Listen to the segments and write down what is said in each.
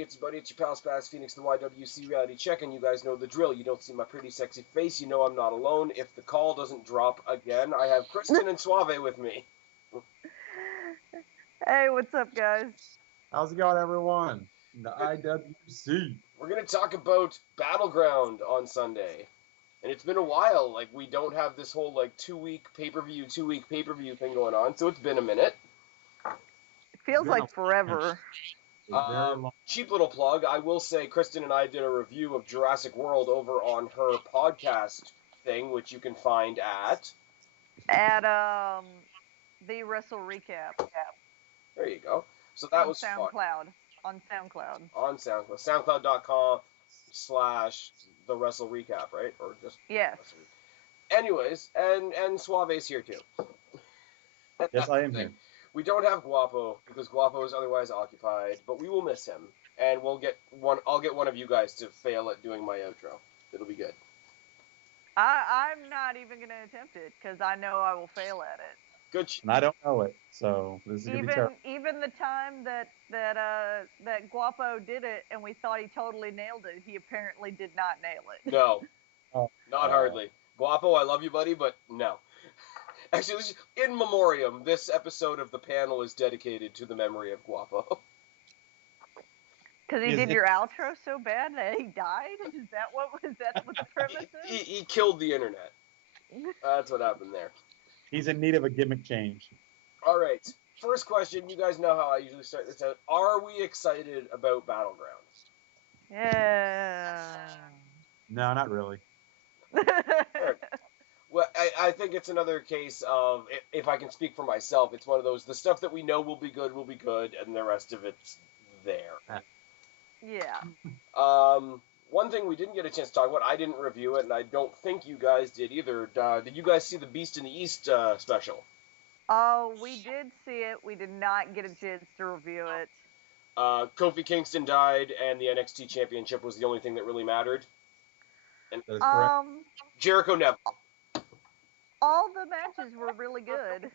everybody. It's your buddy, it's your pal Spaz, Phoenix, the YWC Reality Check, and you guys know the drill. You don't see my pretty sexy face, you know I'm not alone. If the call doesn't drop again, I have Kristen and Suave with me. Hey, what's up, guys? How's it going, everyone? The IWC. We're going to talk about Battleground on Sunday. And it's been a while. Like, we don't have this whole, like, two-week pay-per-view thing going on, so it's been a minute. It feels like forever. Cheap little plug. I will say Kristen and I did a review of Jurassic World over on her podcast thing, which you can find at the Wrestle Recap. There you go. So that was SoundCloud. fun. On SoundCloud. On SoundCloud. SoundCloud.com/the Wrestle Recap, right? Or just yes. Anyways, and Suave's here too. Yes, I am here. We don't have Guapo because Guapo is otherwise occupied, but we will miss him, and I'll get one of you guys to fail at doing my outro. It'll be good. I'm not even going to attempt it because I know I will fail at it. Good. And I don't know it, so this is gonna be terrible. Even the time that Guapo did it and we thought he totally nailed it, he apparently did not nail it. No, not hardly. Guapo, I love you, buddy, but no. Actually, in memoriam, this episode of the panel is dedicated to the memory of Guapo. Because he did your outro so bad that he died? Is that what the premise is? He killed the internet. That's what happened there. He's in need of a gimmick change. All right. First question. You guys know how I usually start this out. Are we excited about Battleground? Yeah. No, not really. Well, I think it's another case of, if I can speak for myself, it's one of those, the stuff that we know will be good, and the rest of it's there. Yeah. One thing we didn't get a chance to talk about, I didn't review it, and I don't think you guys did either. Did you guys see the Beast in the East special? Oh, we did see it. We did not get a chance to review it. Kofi Kingston died, and the NXT Championship was the only thing that really mattered. And That is correct. Jericho Neville. All the matches were really good.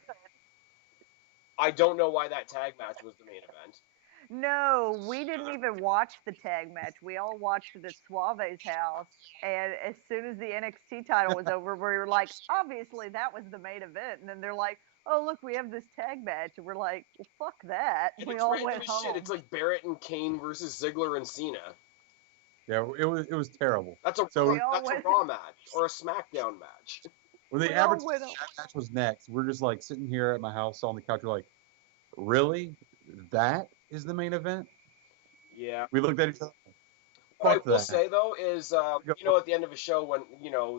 I don't know why that tag match was the main event. No, we didn't even watch the tag match. We all watched it at Suave's house, and as soon as the NXT title was over, we were like, obviously that was the main event. And then they're like, oh, look, we have this tag match. And we're like, well, fuck that. And we it's all went home. shit. It's like Barrett and Kane versus Ziggler and Cena. Yeah, it was terrible. That's a Raw match or a SmackDown match. When the average match was next, we're just like sitting here at my house on the couch. We're like, really? That is the main event? Yeah. We looked at each other. What I will say, though, is, at the end of a show when,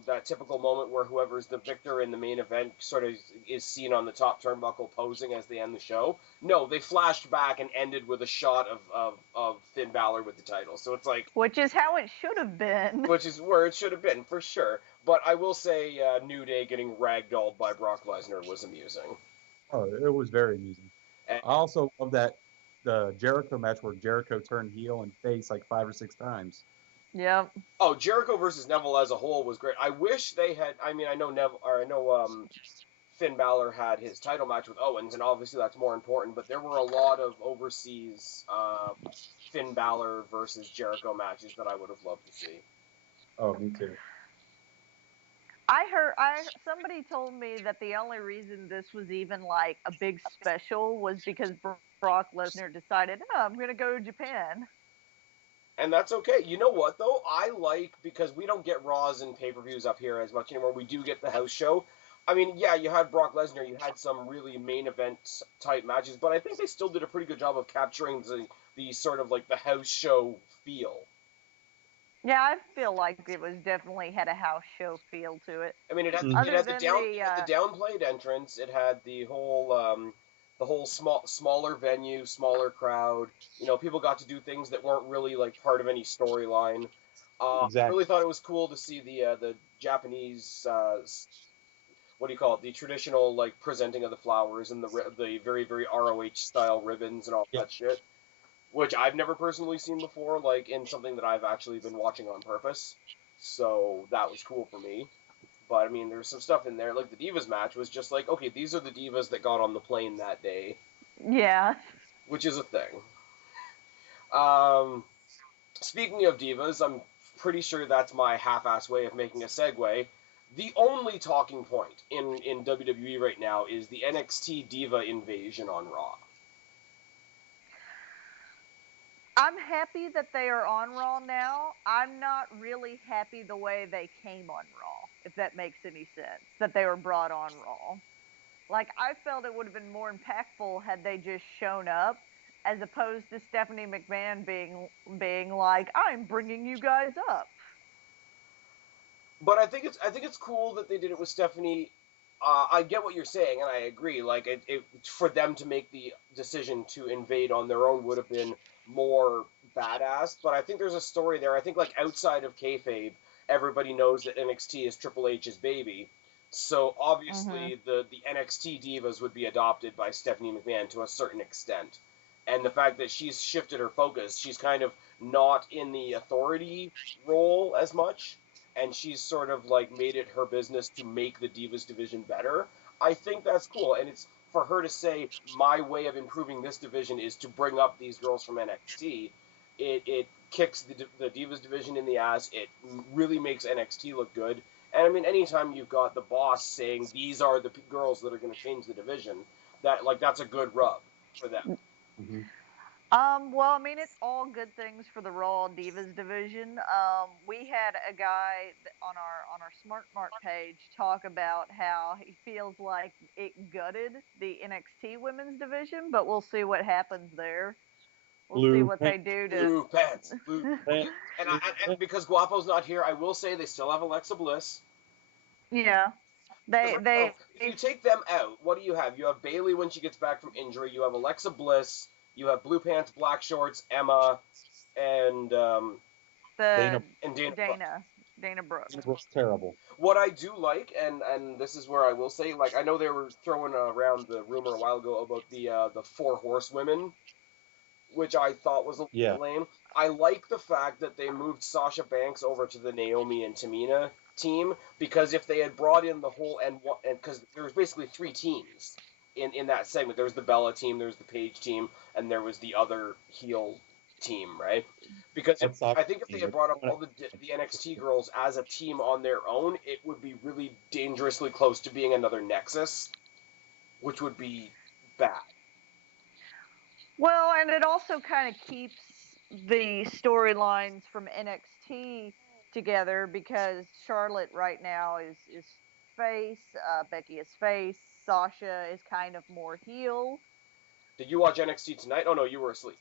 that typical moment where whoever's the victor in the main event sort of is seen on the top turnbuckle posing as they end the show. No, they flashed back and ended with a shot of Finn Balor with the title. So it's like... Which is how it should have been. Which is where it should have been, for sure. But I will say New Day getting ragdolled by Brock Lesnar was amusing. Oh, it was very amusing. I also love the Jericho match where Jericho turned heel and face like 5 or 6 times. Yep. Oh, Jericho versus Neville as a whole was great. I wish they had. I mean, I know Finn Balor had his title match with Owens, and obviously that's more important. But there were a lot of overseas Finn Balor versus Jericho matches that I would have loved to see. Oh, me too. Somebody told me that the only reason this was even like a big special was because Brock Lesnar decided, I'm going to go to Japan. And that's okay. You know what, though? I like, because we don't get Raws and pay-per-views up here as much anymore. We do get the house show. I mean, yeah, you had Brock Lesnar. You had some really main event type matches, but I think they still did a pretty good job of capturing the sort of like the house show feel. Yeah, I feel like it was definitely had a house show feel to it. I mean, it had the downplayed entrance. It had the whole smaller venue, smaller crowd. People got to do things that weren't really like part of any storyline. Exactly. I really thought it was cool to see the Japanese what do you call it? The traditional like presenting of the flowers and the very very ROH style ribbons and all that shit. Which I've never personally seen before, like, in something that I've actually been watching on purpose. So that was cool for me. But, I mean, there's some stuff in there. Like, the Divas match was just like, okay, these are the Divas that got on the plane that day. Yeah. Which is a thing. Speaking of divas, I'm pretty sure that's my half-ass way of making a segue. The only talking point in WWE right now is the NXT Diva invasion on Raw. I'm happy that they are on Raw now. I'm not really happy the way they came on Raw, if that makes any sense. That they were brought on Raw. Like, I felt it would have been more impactful had they just shown up, as opposed to Stephanie McMahon being like, "I'm bringing you guys up." But I think it's cool that they did it with Stephanie. I get what you're saying, and I agree. Like for them to make the decision to invade on their own would have been more badass. But I think there's a story there. I think like outside of kayfabe, everybody knows that NXT is Triple H's baby. So Mhm. obviously the NXT divas would be adopted by Stephanie McMahon to a certain extent. And the fact that she's shifted her focus, she's kind of not in the authority role as much, and she's sort of like made it her business to make the Divas division better. I think that's cool, and it's for her to say my way of improving this division is to bring up these girls from NXT. It kicks the Divas division in the ass. It really makes NXT look good. And I mean, anytime you've got the boss saying these are the girls that are going to change the division, that's a good rub for them. Mm-hmm. Well, I mean, it's all good things for the Raw Divas division. We had a guy on our Smart Mark page talk about how he feels like it gutted the NXT women's division, but we'll see what happens there. We'll see Blue what they pants, do to. Blue pants, blue. pants, And because Guapo's not here, I will say they still have Alexa Bliss. Yeah, Because they right now, they if you take them out, what do you have? You have Bayley when she gets back from injury. You have Alexa Bliss. You have Blue Pants, Black Shorts, Emma, and the Dana. Dana Brooke. Dana Brooke. Dana Brooke's terrible. What I do like, and this is where I will say, like I know they were throwing around the rumor a while ago about the four horsewomen, which I thought was a Yeah, little lame. I like the fact that they moved Sasha Banks over to the Naomi and Tamina team, because if they had brought in the whole and because there was basically three teams in that segment. There was the Bella team, there was the Paige team, and there was the other heel team, right? Because that's Sasha I think if they team. had brought up all the NXT girls as a team on their own, it would be really dangerously close to being another Nexus, which would be bad. Well, and it also kind of keeps the storylines from NXT together because Charlotte right now is face, Becky is face, Sasha is kind of more heel. Did you watch NXT tonight? Oh no, you were asleep.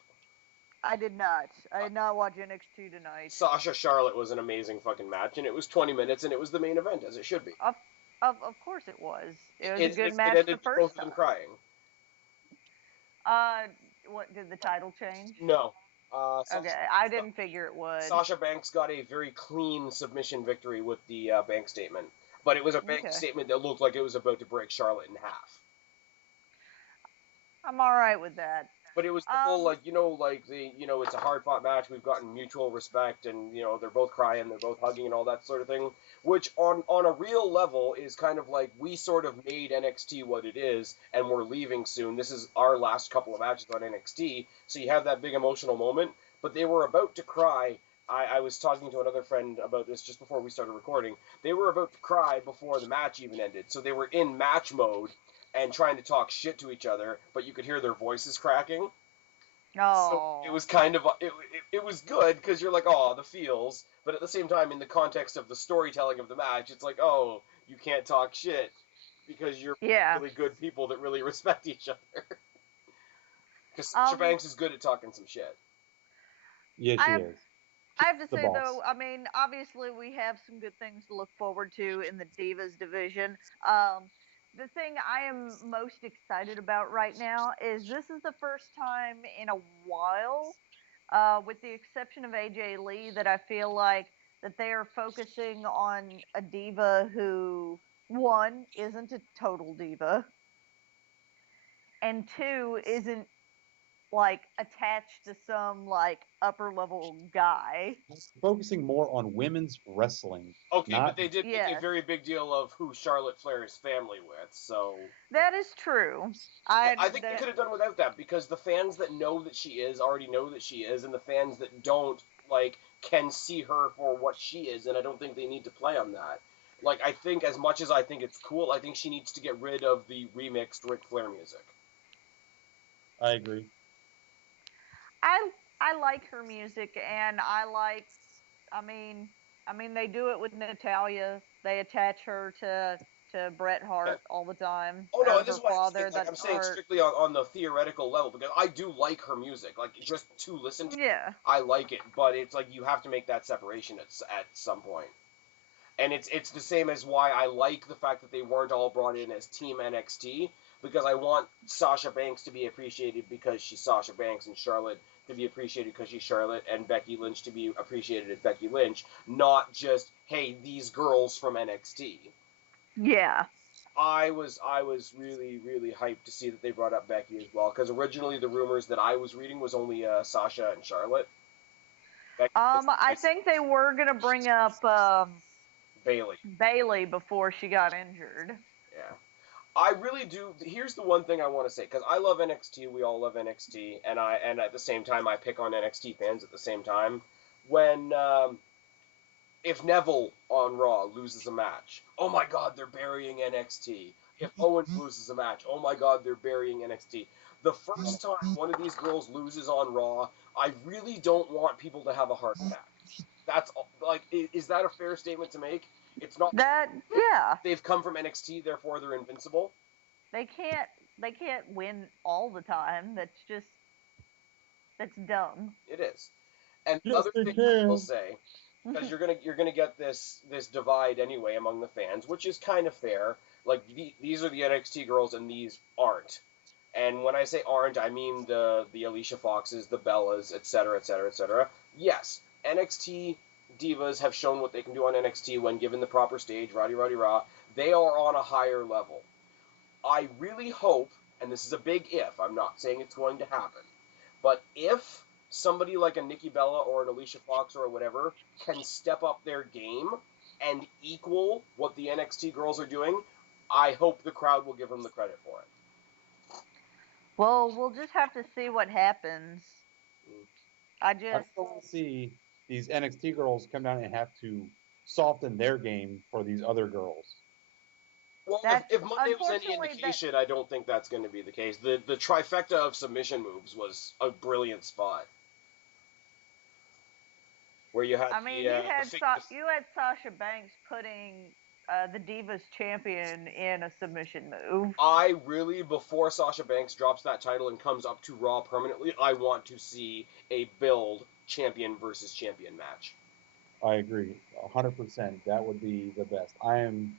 I did not. I did not watch NXT tonight. Sasha Charlotte was an amazing fucking match, and it was 20 minutes, and it was the main event, as it should be. Of course it was. It was a It, good it, it match the ended with first both of them time. crying. Uh, what did the title change? No. Okay, I didn't figure it would. Sasha Banks got a very clean submission victory with the bank statement, but it was a bank Okay, statement that looked like it was about to break Charlotte in half. I'm all right with that. But it was the whole Um, it's a hard fought match. We've gotten mutual respect, and they're both crying, they're both hugging, and all that sort of thing. Which on a real level is kind of like we sort of made NXT what it is, and we're leaving soon. This is our last couple of matches on NXT, so you have that big emotional moment. But they were about to cry. I was talking to another friend about this just before we started recording. They were about to cry before the match even ended, so they were in match mode and trying to talk shit to each other, but you could hear their voices cracking. So it oh, was kind of it was good because you're like, oh, the feels, but at the same time, in the context of the storytelling of the match, it's like, oh, you can't talk shit because you're yeah. really good people that really respect each other. Because Sasha Um, Banks is good at talking some shit. Yeah, I she have is. I have to The say though, boss. I mean, obviously we have some good things to look forward to in the Divas division. The thing I am most excited about right now is this is the first time in a while, with the exception of AJ Lee, that I feel like that they are focusing on a diva who, one, isn't a total diva, and two, isn't like attached to some like upper level guy. Focusing more on women's wrestling, Okay, but not they did make a Yes. very big deal of who Charlotte Flair is family with, so That is true. I think they could have done without that because the fans that know that she is already know that she is, and the fans that don't like can see her for what she is, and I don't think they need to play on that. Like I think as much as I think it's cool, I think she needs to get rid of the remixed Ric Flair music. I agree. I like her music, and I like. I mean, they do it with Natalia. They attach her to Bret Yeah. Hart all the time, Oh no, or and this her is why I'm saying, father. like I'm That's saying Hart. strictly on the theoretical level because I do like her music, like just to listen to. Yeah. I like it, but it's like you have to make that separation at some point. And it's the same as why I like the fact that they weren't all brought in as Team NXT because I want Sasha Banks to be appreciated because she's Sasha Banks and Charlotte to be appreciated because she's Charlotte and Becky Lynch to be appreciated as Becky Lynch, not just hey these girls from NXT. Yeah. I was really hyped to see that they brought up Becky as well because originally the rumors that I was reading was only Sasha and Charlotte. Becky, I think they were gonna bring up Bailey. Bailey before she got injured. Yeah. I really do. Here's the one thing I want to say because I love NXT. We all love NXT, and at the same time I pick on NXT fans at the same time. When if Neville on Raw loses a match, oh my God, they're burying NXT. If Owens loses a match, oh my God, they're burying NXT. The first time one of these girls loses on Raw, I really don't want people to have a heart attack. That's like, is that a fair statement to make? It's not. That yeah. They've come from NXT, therefore they're invincible. They can't win all the time. That's dumb. It is. And the yes, other they thing I will can. say, because you're gonna get this divide anyway among the fans, which is kind of fair. Like these are the NXT girls and these aren't. And when I say aren't, I mean the Alicia Foxes, the Bellas, etc., etc., etc. Yes, NXT divas have shown what they can do on NXT when given the proper stage. Roddy Roddy Raw, they are on a higher level. I really hope, and this is a big if. I'm not saying it's going to happen, but if somebody like a Nikki Bella or an Alicia Fox or whatever can step up their game and equal what the NXT girls are doing, I hope the crowd will give them the credit for it. Well, we'll just have to see what happens. I I just still want to see these NXT girls come down and have to soften their game for these other girls. Well, that's if Monday was any unfortunately indication, I don't think that's going to be the case. The trifecta of submission moves was a brilliant spot. Where you had I mean, you had Sasha Banks putting the Divas champion in a submission move. I really, before Sasha Banks drops that title and comes up to Raw permanently, I want to see a build champion versus champion match. I agree, 100%. That would be the best. I'm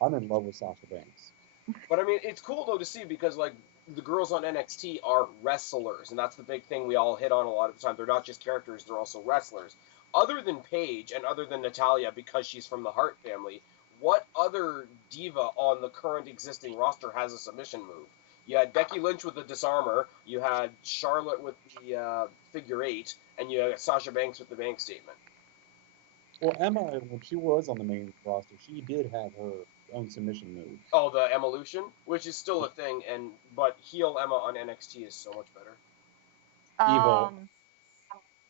in love with Sasha Banks. But I mean, it's cool though to see because like the girls on NXT are wrestlers, and that's the big thing we all hit on a lot of the time. They're not just characters; they're also wrestlers. Other than Paige and other than Natalia, because she's from the Hart family, what other diva on the current existing roster has a submission move? You had Becky Lynch with the disarmer, you had Charlotte with the figure eight, and you had Sasha Banks with the bank statement. Well, Emma, when she was on the main roster, she did have her own submission move. Oh, the Evolution, which is still a thing, but heel Emma on NXT is so much better. Evo.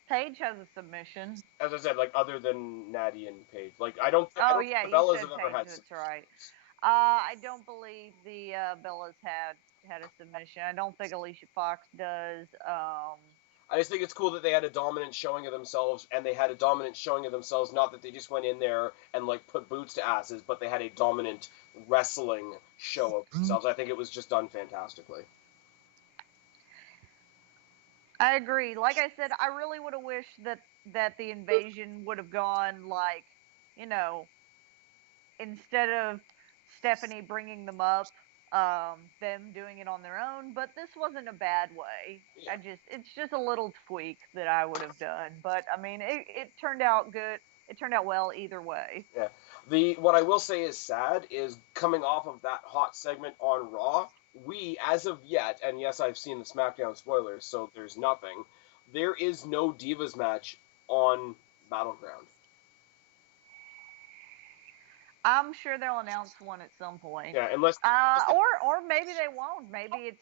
Paige has a submission. As I said, like other than Natty and Paige, like I don't think Yeah, the you Bellas said have ever Paige. had. That's right. I don't believe the Bellas had a submission. I don't think Alicia Fox does. I just think it's cool that they had a dominant showing of themselves, and they had a dominant showing of themselves. Not that they just went in there and like put boots to asses, but they had a dominant wrestling show of themselves. I think it was just done fantastically. I agree. Like I said, I really would have wished that the invasion would have gone like, you know, instead of Stephanie bringing them up, them doing it on their own. But this wasn't a bad way. Yeah. It's just a little tweak that I would have done. But I mean, it turned out good. It turned out well either way. Yeah. What I will say is sad is coming off of that hot segment on Raw, we, as of yet, and yes, I've seen the SmackDown spoilers, so there's nothing. There is no Divas match on Battleground. I'm sure they'll announce one at some point. Yeah, unless or maybe they won't. Maybe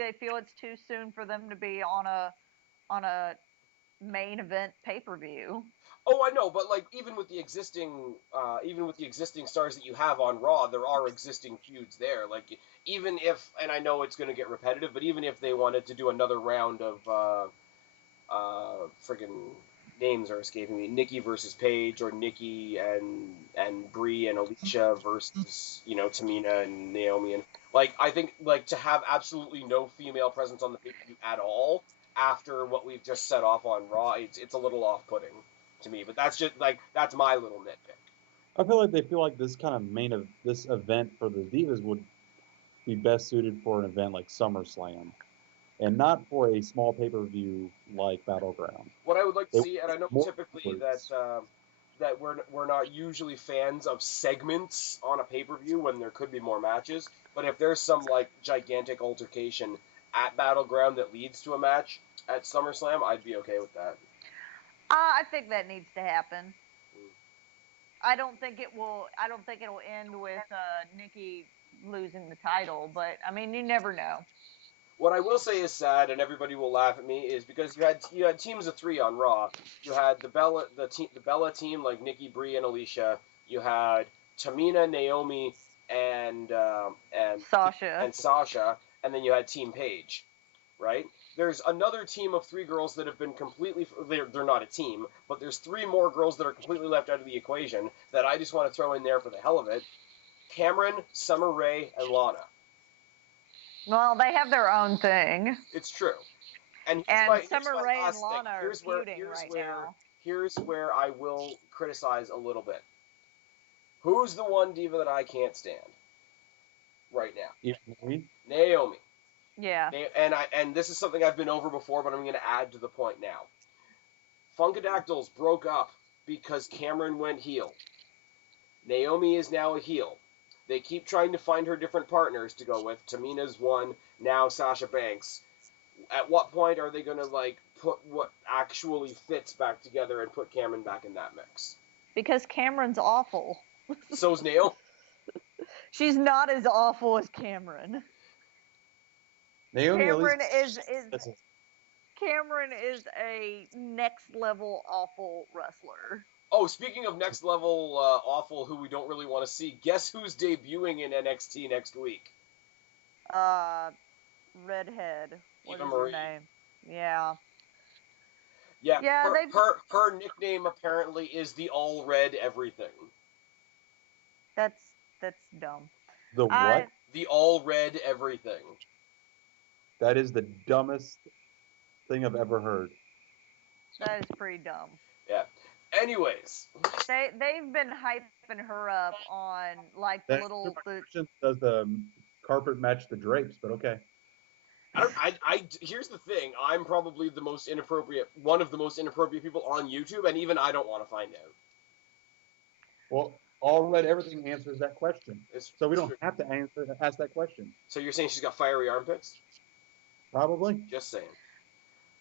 they feel it's too soon for them to be on a main event pay-per-view. Oh, I know, but like even with the existing stars that you have on Raw, there are existing feuds there. Like even if, and I know it's going to get repetitive, but even if they wanted to do another round of friggin' names are escaping me, Nikki versus Paige, or Nikki and Brie and Alicia versus Tamina and Naomi, and like I think like to have absolutely no female presence on the pay-per-view at all after what we've just set off on Raw, it's a little off-putting to me, but that's just like that's my little nitpick. I feel like they feel like this kind of this event for the Divas would be best suited for an event like SummerSlam, and not for a small pay-per-view like Battleground. What I would like to They see, and I know more typically backwards. that we're not usually fans of segments on a pay-per-view when there could be more matches, but if there's some like gigantic altercation at Battleground that leads to a match at SummerSlam, I'd be okay with that. I think that needs to happen. I don't think it'll end with Nikki losing the title, but I mean, you never know. What I will say is sad, and everybody will laugh at me, is because you had teams of 3 on Raw. You had the Bella team like Nikki, Brie, and Alicia. You had Tamina, Naomi, and Sasha, and then you had Team Paige, right? There's another team of 3 girls that have been completely. They're not a team, but there's 3 more girls that are completely left out of the equation that I just want to throw in there for the hell of it. Cameron, Summer Rae, and Lana. Well, they have their own thing. It's true. And Summer Rae and Lana are feuding right now. Here's where I will criticize a little bit. Who's the one diva that I can't stand right now? Naomi. Yeah. And this is something I've been over before, but I'm going to add to the point now. Funkadactyls broke up because Cameron went heel. Naomi is now a heel. They keep trying to find her different partners to go with. Tamina's one, now Sasha Banks. At what point are they going to like put what actually fits back together and put Cameron back in that mix? Because Cameron's awful. So's Naomi. She's not as awful as Cameron. Naomi Cameron Cameron is a next level awful wrestler. Oh, speaking of next level awful, who we don't really want to see, guess who's debuting in NXT next week? Redhead. What is Marie. her name? Yeah. Yeah. Her nickname apparently is the All Red Everything. That's dumb. The what? The All Red Everything. That is the dumbest thing I've ever heard. That is pretty dumb. Yeah. Anyways, they've been hyping her up on like the little. Does the carpet match the drapes? But okay. Here's the thing. I'm probably one of the most inappropriate people on YouTube, and even I don't want to find out. Well, All Red Everything answers that question, so we don't have to ask that question. So you're saying she's got fiery armpits? Probably. Just saying.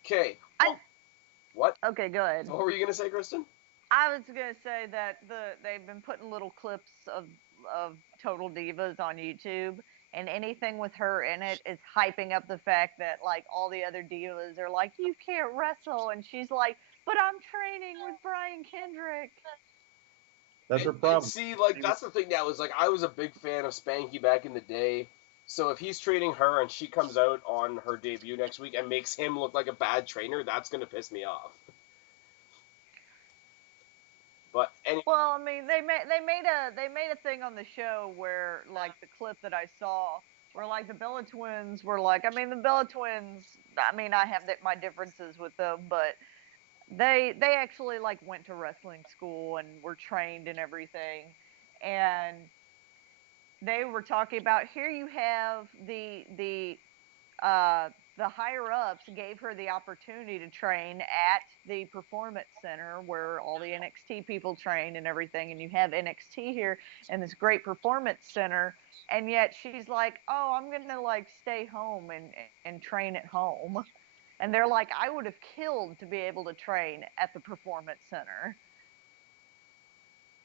Okay. What? Okay, good. What were you gonna say, Kristen? I was gonna say that they've been putting little clips of Total Divas on YouTube, and anything with her in it is hyping up the fact that like all the other divas are like, you can't wrestle, and she's like, but I'm training with Brian Kendrick. That's her problem. See, like that's the thing now is like I was a big fan of Spanky back in the day. So if he's training her and she comes out on her debut next week and makes him look like a bad trainer, that's gonna piss me off. But anyway. Well, I mean, they made a thing on the show where like the clip that I saw, where like the Bella Twins were like, I mean, the Bella Twins. I mean, I have my differences with them, but they actually like went to wrestling school and were trained and everything, and they were talking about here you have the the higher-ups gave her the opportunity to train at the Performance Center where all the NXT people train and everything, and you have NXT here in this great Performance Center, and yet she's like, oh, I'm going to, like, stay home and train at home. And they're like, I would have killed to be able to train at the Performance Center.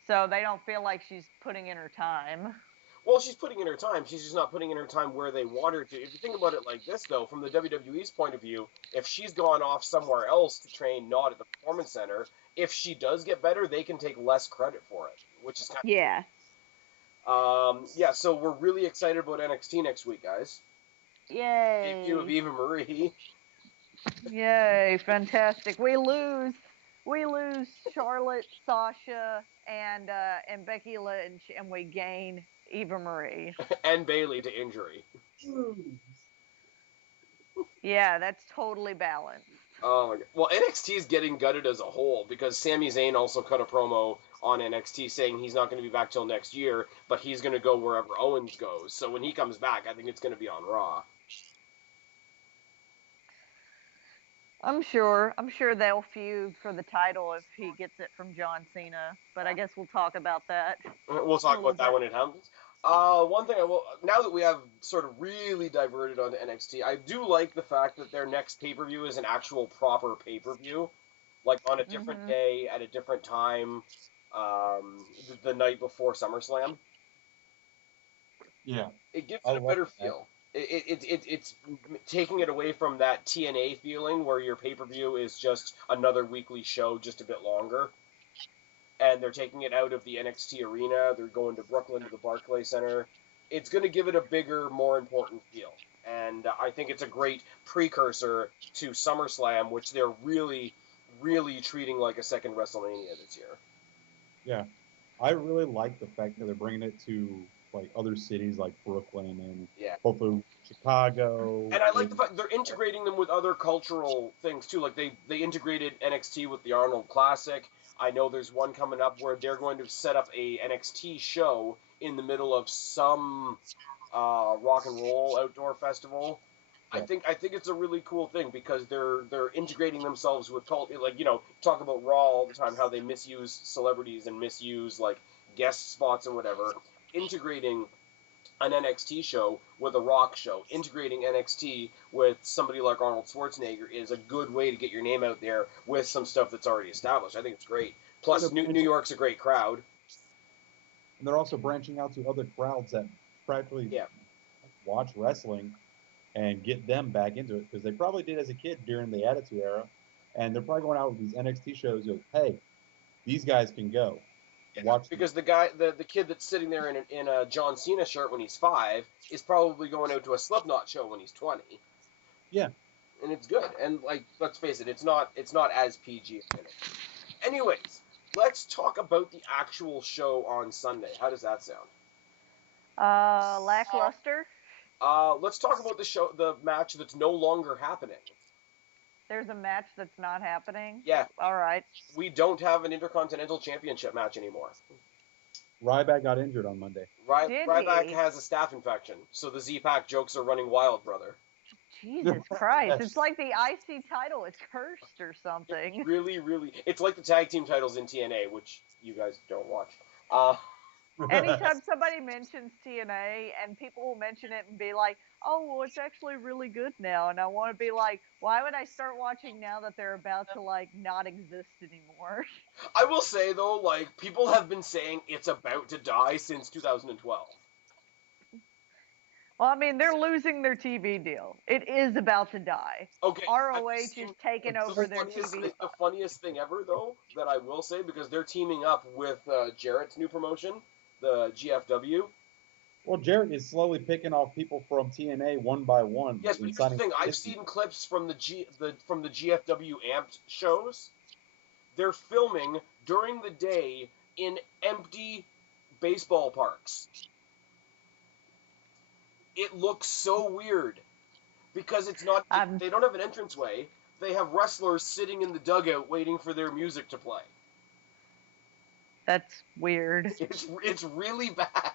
So they don't feel like she's putting in her time. Well, she's putting in her time. She's just not putting in her time where they want her to. If you think about it like this, though, from the WWE's point of view, if she's gone off somewhere else to train, not at the Performance Center, if she does get better, they can take less credit for it, which is kind of yeah. Yeah, so we're really excited about NXT next week, guys. Yay! Debut of Eva Marie. Yay! Fantastic. We lose Charlotte, Sasha, and Becky Lynch, and we gain Eva Marie and Bayley to injury. Yeah, that's totally balanced. Oh my god. Well, NXT is getting gutted as a whole because Sami Zayn also cut a promo on NXT saying he's not going to be back till next year, but he's going to go wherever Owens goes. So when he comes back, I think it's going to be on Raw. I'm sure they'll feud for the title if he gets it from John Cena, but I guess we'll talk about that. We'll talk about that when it happens. One thing now that we have sort of really diverted onto NXT, I do like the fact that their next pay-per-view is an actual proper pay-per-view, like on a different day at a different time, the night before SummerSlam. Yeah, it gives it a better feel. It's taking it away from that TNA feeling where your pay-per-view is just another weekly show, just a bit longer. And they're taking it out of the NXT arena. They're going to Brooklyn to the Barclays Center. It's going to give it a bigger, more important feel. And I think it's a great precursor to SummerSlam, which they're really, really treating like a second WrestleMania this year. Yeah. I really like the fact that they're bringing it to like other cities like Brooklyn and hopefully Chicago. And I like the fact they're integrating them with other cultural things too. Like they integrated NXT with the Arnold Classic. I know there's one coming up where they're going to set up a NXT show in the middle of some rock and roll outdoor festival. Yeah. I think it's a really cool thing because they're integrating themselves with culture. Like, you know, talk about Raw all the time, how they misuse celebrities and misuse like guest spots and whatever. Integrating an NXT show with a rock show, integrating NXT with somebody like Arnold Schwarzenegger is a good way to get your name out there with some stuff that's already established. I think it's great. Plus, New York's a great crowd. And they're also branching out to other crowds that practically watch wrestling and get them back into it because they probably did as a kid during the Attitude Era. And they're probably going out with these NXT shows. Like, hey, these guys can go. Watch because the kid that's sitting there in a John Cena shirt when he's 5 is probably going out to a Slipknot show when he's 20. Yeah, and it's good. And like, let's face it, it's not as PG. Anyways, let's talk about the actual show on Sunday. How does that sound? Lackluster. Let's talk about the match that's no longer happening. There's a match that's not happening? Yeah. All right. We don't have an Intercontinental Championship match anymore. Ryback got injured on Monday. Ryback has a staph infection, so the Z-Pack jokes are running wild, brother. Jesus Christ. It's like the IC title is cursed or something. Really, really. It's like the tag team titles in TNA, which you guys don't watch. Anytime somebody mentions TNA and people will mention it and be like, oh, well, it's actually really good now. And I want to be like, why would I start watching now that they're about to, like, not exist anymore? I will say, though, like, people have been saying it's about to die since 2012. Well, I mean, they're losing their TV deal. It is about to die. Okay. ROH is taking over their TV. It's the funniest thing ever, though, that I will say, because they're teaming up with Jarrett's new promotion, the GFW. Well, Jarrett is slowly picking off people from TNA one by one. Yes, but here's the thing. I've seen clips from the GFW Amped shows. They're filming during the day in empty baseball parks. It looks so weird because it's not. They don't have an entranceway. They have wrestlers sitting in the dugout waiting for their music to play. That's weird. It's really bad.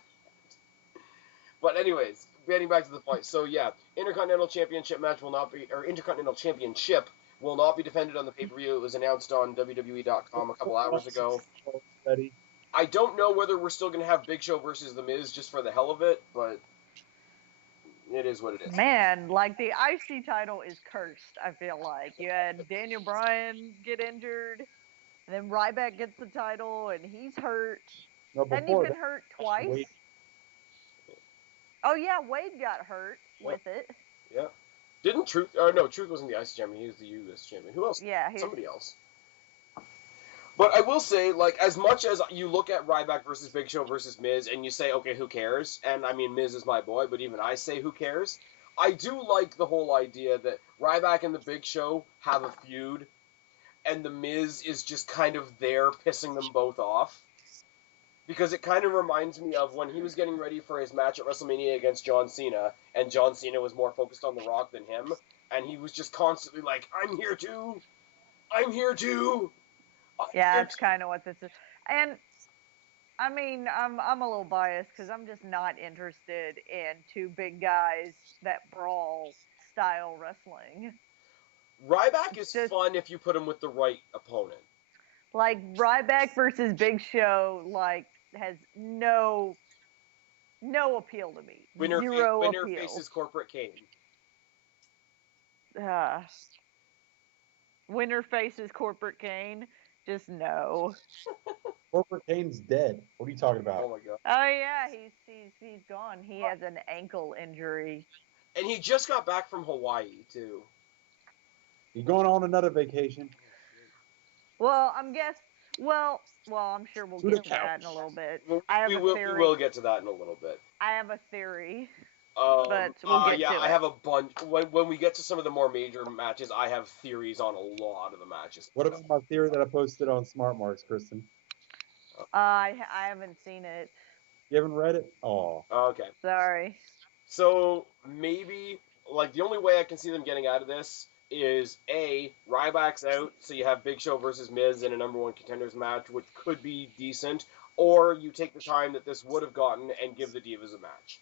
But anyways, getting back to the point. So yeah, Intercontinental Championship match will not be, or Intercontinental Championship will not be defended on the pay-per-view. It was announced on WWE.com a couple hours ago. I don't know whether we're still going to have Big Show versus The Miz just for the hell of it, but it is what it is. Man, like the IC title is cursed, I feel like. You had Daniel Bryan get injured, and then Ryback gets the title, and he's hurt. Hadn't he been hurt twice? Wade. Oh, yeah, Wade got hurt with it. Yeah. Didn't Truth... no, Truth wasn't the IC champion. He was the US champion. Who else? Yeah. Somebody else. But I will say, like, as much as you look at Ryback versus Big Show versus Miz, and you say, okay, who cares? And, I mean, Miz is my boy, but even I say, who cares? I do like the whole idea that Ryback and the Big Show have a feud, and the Miz is just kind of there pissing them both off. Because it kind of reminds me of when he was getting ready for his match at WrestleMania against John Cena, and John Cena was more focused on The Rock than him, and he was just constantly like, I'm here too! I'm here too! Yeah, that's kind of what this is. And, I mean, I'm a little biased because I'm just not interested in two big guys that brawl style wrestling. Ryback is fun if you put him with the right opponent. Like, Ryback versus Big Show, like, has no appeal to me. Zero appeal. Winner faces Corporate Kane. Winner faces Corporate Kane. Just no. Corporate Kane's dead. What are you talking about? Oh my god. Oh yeah, he's gone. He has an ankle injury. And he just got back from Hawaii too. He's going on another vacation. Well, I'm sure we'll get to that in a little bit. We will get to that in a little bit. I have a theory. But we'll get to it. I have a bunch. When we get to some of the more major matches, I have theories on a lot of the matches. What about my theory that I posted on Smart Marks, Kristen? I haven't seen it. You haven't read it? Oh. Okay. Sorry. So maybe, like, the only way I can see them getting out of this is A, Ryback's out, so you have Big Show versus Miz in a number one contenders match, which could be decent, or you take the time that this would have gotten and give the Divas a match.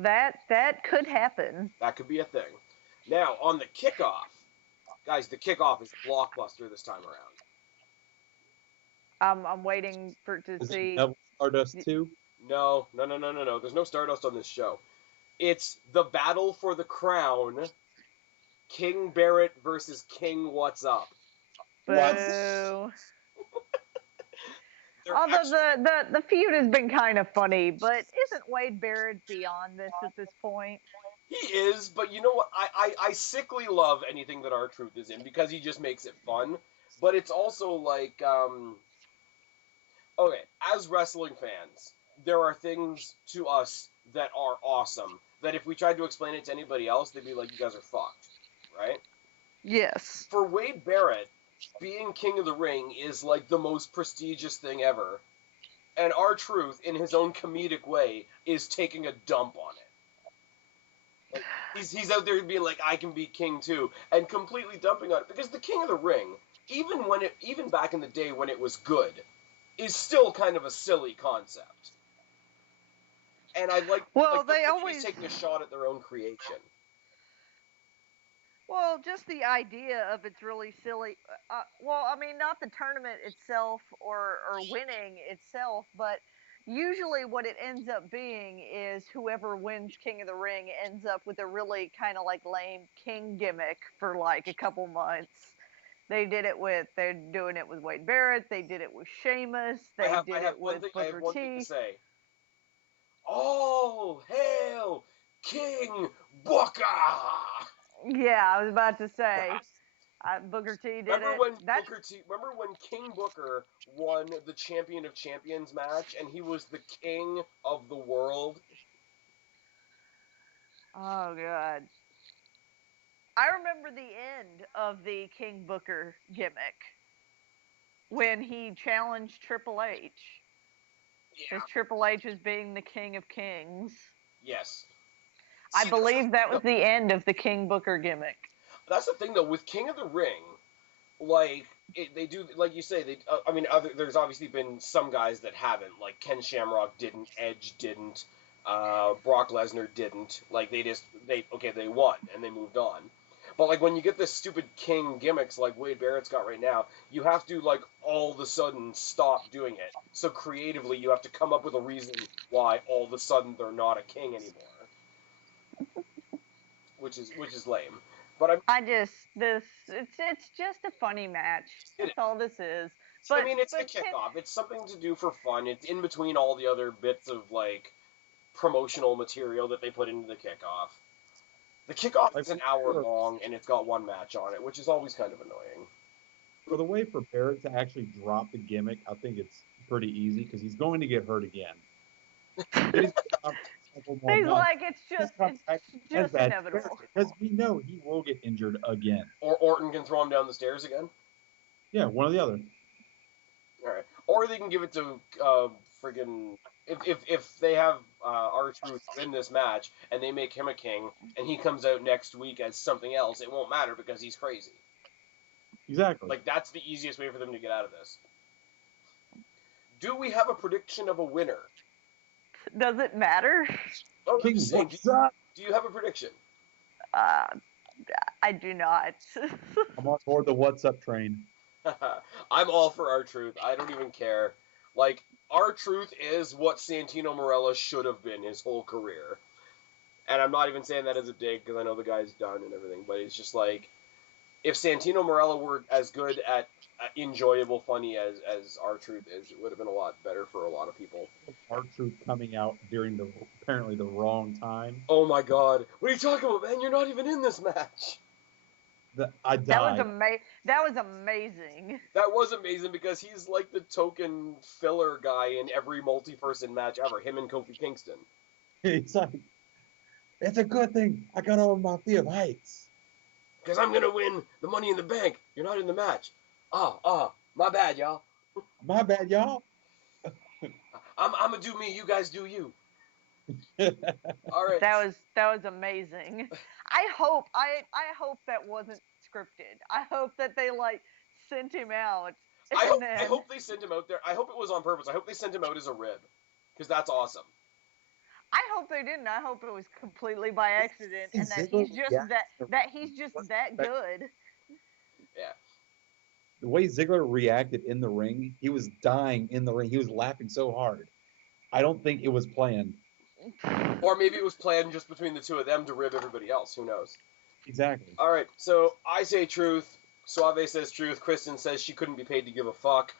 That could happen. That could be a thing. Now, on the kickoff, guys, the kickoff is blockbuster this time around. I'm waiting to see. Double Stardust 2? No. There's no Stardust on this show. It's the battle for the crown. King Barrett versus King What's Up. Boo. Although the feud has been kind of funny, but isn't Wade Barrett beyond this at this point? He is, but you know what? I sickly love anything that R-Truth is in because he just makes it fun. But it's also like, okay, as wrestling fans, there are things to us that are awesome that if we tried to explain it to anybody else, they'd be like, you guys are fucked, right? Yes. For Wade Barrett, being King of the Ring is like the most prestigious thing ever. And R-Truth, in his own comedic way, is taking a dump on it. Like, he's out there being like, I can be king too, and completely dumping on it. Because the King of the Ring, even back in the day when it was good, is still kind of a silly concept. And I like, he's taking a shot at their own creation. Well, just the idea of it's really silly. Not the tournament itself or winning itself, but usually what it ends up being is whoever wins King of the Ring ends up with a really kind of like lame king gimmick for like a couple months. They're doing it with Wade Barrett. They did it with Sheamus. They did it with Booker T. I have one thing to say. All hail King Booker! Yeah, I was about to say. Booker T did Remember when King Booker won the Champion of Champions match and he was the king of the world? Oh, God. I remember the end of the King Booker gimmick when he challenged Triple H. Yeah. Because Triple H is being the King of Kings. Yes. I believe that was the end of the King Booker gimmick. That's the thing, though, with King of the Ring, like, they do, like you say, there's obviously been some guys that haven't, like Ken Shamrock didn't, Edge didn't, Brock Lesnar didn't. Like, they won, and they moved on. But, like, when you get this stupid king gimmicks like Wade Barrett's got right now, you have to, like, all of a sudden stop doing it. So creatively, you have to come up with a reason why all of a sudden they're not a king anymore. Which is lame. But it's just a funny match. That's all this is. But, I mean, it's the kickoff. It's something to do for fun. It's in between all the other bits of, like, promotional material that they put into the kickoff. The kickoff is an hour long, and it's got one match on it, which is always kind of annoying. For the way for Barrett to actually drop the gimmick, I think it's pretty easy because he's going to get hurt again. He's like, it's just inevitable. Because we know he will get injured again. Or Orton can throw him down the stairs again? Yeah, one or the other. All right. Or they can give it to friggin' if they have R-Truth win this match and they make him a king and he comes out next week as something else, it won't matter because he's crazy. Exactly. Like, that's the easiest way for them to get out of this. Do we have a prediction of a winner? Does it matter? Oh, do you have a prediction? I do not. I'm on board the What's Up train. I'm all for R-Truth. I don't even care. Like, R-Truth is what Santino Marella should have been his whole career. And I'm not even saying that as a dig, because I know the guy's done and everything, but it's just like, if Santino Marella were as good at enjoyable funny as R-Truth is, it would have been a lot better for a lot of people. R-Truth coming out during apparently the wrong time. Oh my god. What are you talking about, man? You're not even in this match. I died. That was amazing. That was amazing because he's like the token filler guy in every multi-person match ever. Him and Kofi Kingston. He's like, it's a good thing I got over my fear of heights. Because I'm going to win the Money in the Bank. You're not in the match. My bad, y'all. My bad, y'all. I'm going to do me. You guys do you. All right. That was amazing. I hope that wasn't scripted. I hope that they, like, sent him out. I hope they sent him out there. I hope it was on purpose. I hope they sent him out as a rib. Because that's awesome. I hope they didn't. I hope it was completely by accident and that he's just that good. Yeah. The way Ziggler reacted in the ring, he was dying in the ring. He was laughing so hard. I don't think it was planned. Or maybe it was planned just between the two of them to rib everybody else. Who knows? Exactly. All right. So I say truth. Suave says truth. Kristen says she couldn't be paid to give a fuck.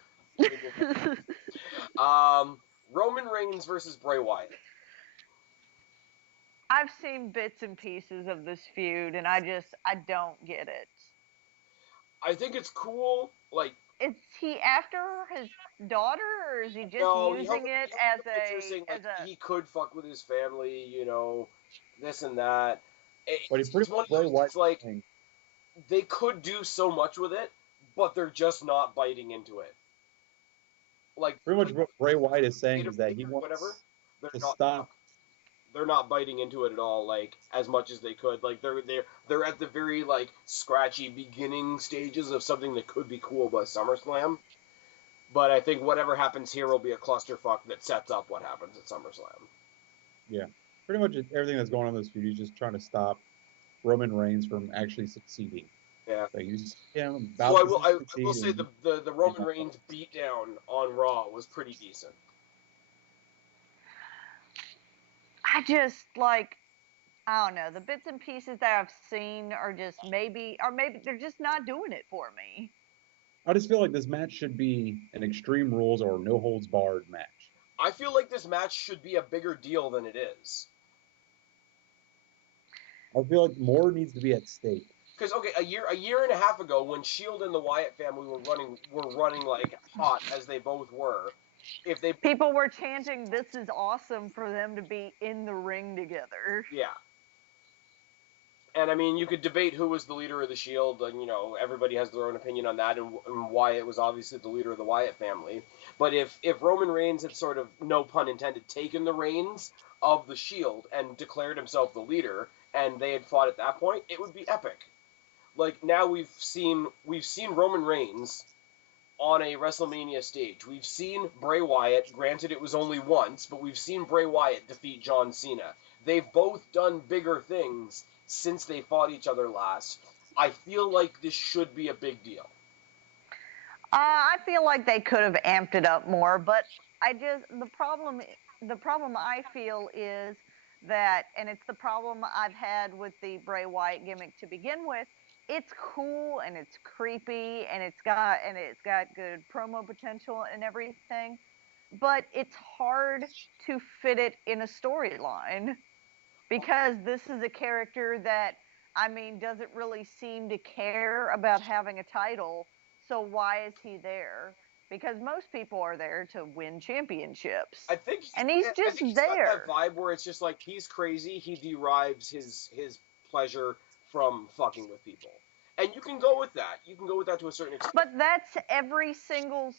Roman Reigns versus Bray Wyatt. I've seen bits and pieces of this feud, and I don't get it. I think it's cool. Like, is he after his daughter, or is he just using it as a? He could fuck with his family, you know, this and that. But he's pretty much Bray Wyatt. Like, they could do so much with it, but they're just not biting into it. Like, pretty much what Bray Wyatt is saying is that he wants to stop. They're not biting into it at all, like, as much as they could. Like, they're at the very, like, scratchy beginning stages of something that could be cool by SummerSlam. But I think whatever happens here will be a clusterfuck that sets up what happens at SummerSlam. Yeah. Pretty much everything that's going on in this feud, he's just trying to stop Roman Reigns from actually succeeding. Yeah. Like, I will say the Roman Reigns beatdown on Raw was pretty decent. I just, like, I don't know, the bits and pieces that I've seen are just maybe they're just not doing it for me. I just feel like this match should be an Extreme Rules or no holds barred match. I feel like this match should be a bigger deal than it is. I feel like more needs to be at stake. Because, okay, a year and a half ago, when Shield and the Wyatt family were running like hot as they both were, people were chanting, "This is awesome" for them to be in the ring together. Yeah. And I mean, you could debate who was the leader of the Shield, and, you know, everybody has their own opinion on that, and Wyatt was obviously the leader of the Wyatt family. But if Roman Reigns had sort of, no pun intended, taken the reins of the Shield and declared himself the leader, and they had fought at that point, it would be epic. Like, now we've seen Roman Reigns on a WrestleMania stage. We've seen Bray Wyatt, granted it was only once, but we've seen Bray Wyatt defeat John Cena. They've both done bigger things since they fought each other last. I feel like this should be a big deal. I feel like they could have amped it up more, but the problem I feel is that, and it's the problem I've had with the Bray Wyatt gimmick to begin with. It's cool and it's creepy and it's got good promo potential and everything, but it's hard to fit it in a storyline because this is a character that, I mean, doesn't really seem to care about having a title. So why is he there? Because most people are there to win championships. I think he's there. Got that vibe where it's just like he's crazy. He derives his pleasure from fucking with people, and you can go with that. You can go with that to a certain extent. But that's every single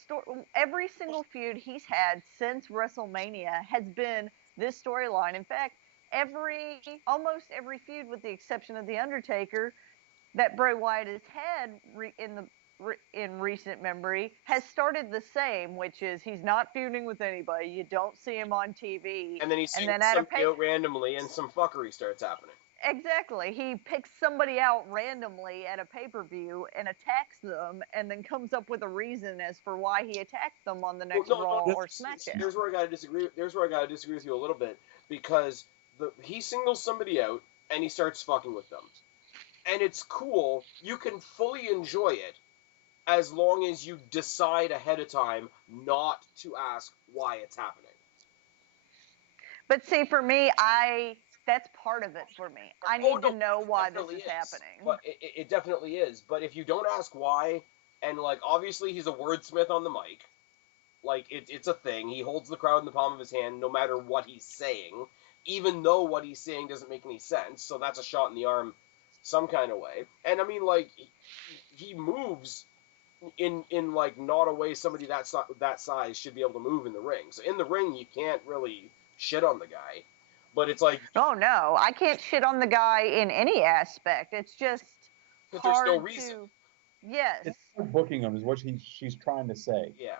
feud he's had since WrestleMania has been this storyline. In fact, almost every feud, with the exception of the Undertaker, that Bray Wyatt has had in recent memory has started the same, which is he's not feuding with anybody. You don't see him on TV. And then he sings somebody out randomly and some fuckery starts happening. Exactly. He picks somebody out randomly at a pay-per-view and attacks them and then comes up with a reason as for why he attacked them on the next Raw or SmackDown. Here's where I got to disagree. With you a little bit, because he singles somebody out and he starts fucking with them. And it's cool. You can fully enjoy it as long as you decide ahead of time not to ask why it's happening. But see, for me, that's part of it for me. I need to know why this is happening. But it definitely is. But if you don't ask why, and, like, obviously he's a wordsmith on the mic. Like, it's a thing. He holds the crowd in the palm of his hand no matter what he's saying, even though what he's saying doesn't make any sense. So that's a shot in the arm some kind of way. And, I mean, like, he moves in like, not a way somebody that size should be able to move in the ring. So in the ring, you can't really shit on the guy. But it's like... Oh, no. I can't shit on the guy in any aspect. It's just hard there's no reason. Yes. It's booking him is what she's trying to say. Yeah.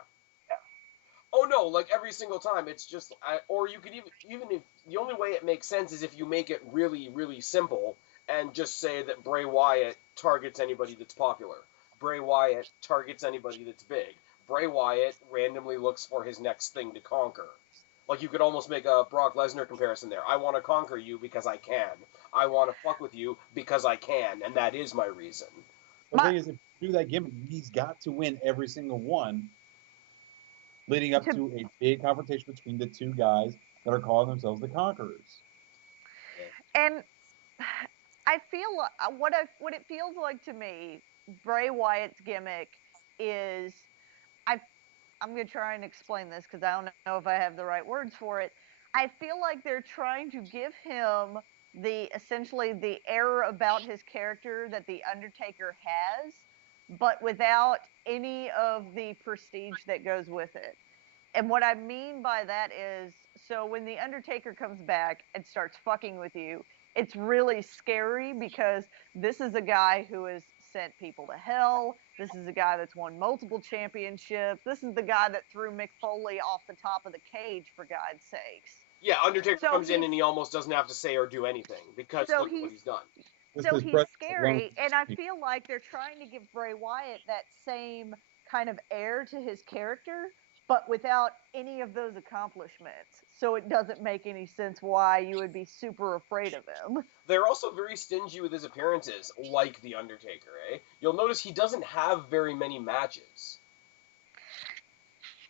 Oh, no, like, every single time. It's just... or you could even if... The only way it makes sense is if you make it really, really simple and just say that Bray Wyatt targets anybody that's popular. Bray Wyatt targets anybody that's big. Bray Wyatt randomly looks for his next thing to conquer. Like, you could almost make a Brock Lesnar comparison there. I want to conquer you because I can. I want to fuck with you because I can, and that is my reason. The thing is, if you do that gimmick, he's got to win every single one, leading up to a big confrontation between the two guys that are calling themselves the Conquerors. And I feel what it feels like to me, Bray Wyatt's gimmick is, I'm going to try and explain this because I don't know if I have the right words for it. I feel like they're trying to give him essentially the air about his character that the Undertaker has, but without any of the prestige that goes with it. And what I mean by that is, so when the Undertaker comes back and starts fucking with you, it's really scary because this is a guy who has sent people to hell. This is a guy that's won multiple championships. This is the guy that threw Mick Foley off the top of the cage, for God's sakes. Yeah, Undertaker comes in and he almost doesn't have to say or do anything because look what he's done. So he's scary, and I feel like they're trying to give Bray Wyatt that same kind of air to his character, but without any of those accomplishments. So it doesn't make any sense why you would be super afraid of him. They're also very stingy with his appearances, like The Undertaker, eh? You'll notice he doesn't have very many matches.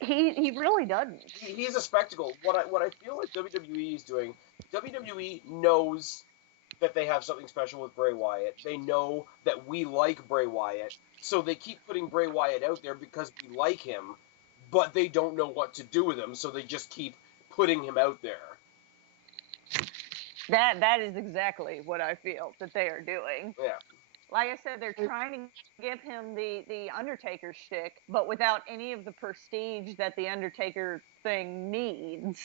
He really doesn't. He's a spectacle. What I feel like WWE is doing, WWE knows that they have something special with Bray Wyatt. They know that we like Bray Wyatt, so they keep putting Bray Wyatt out there because we like him, but they don't know what to do with him, so they just keep putting him out there. That is exactly what I feel that they are doing. Yeah. Like I said, they're trying to give him the Undertaker shtick, but without any of the prestige that the Undertaker thing needs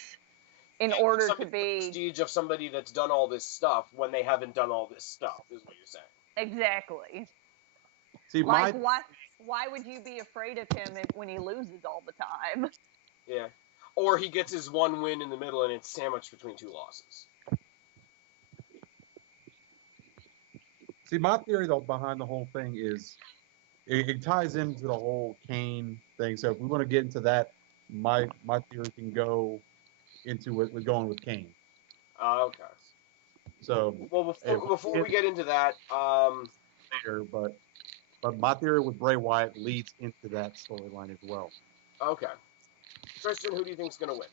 in order to be... prestige of somebody that's done all this stuff when they haven't done all this stuff, is what you're saying. Exactly. See, why why would you be afraid of him when he loses all the time? Yeah. Or he gets his one win in the middle and it's sandwiched between two losses. See, my theory though behind the whole thing is it ties into the whole Kane thing. So if we want to get into that, my theory can go into what we're going with Kane. Okay. So well, before we get into that, later, but my theory with Bray Wyatt leads into that storyline as well. Okay. Kristen, who do you think's gonna win?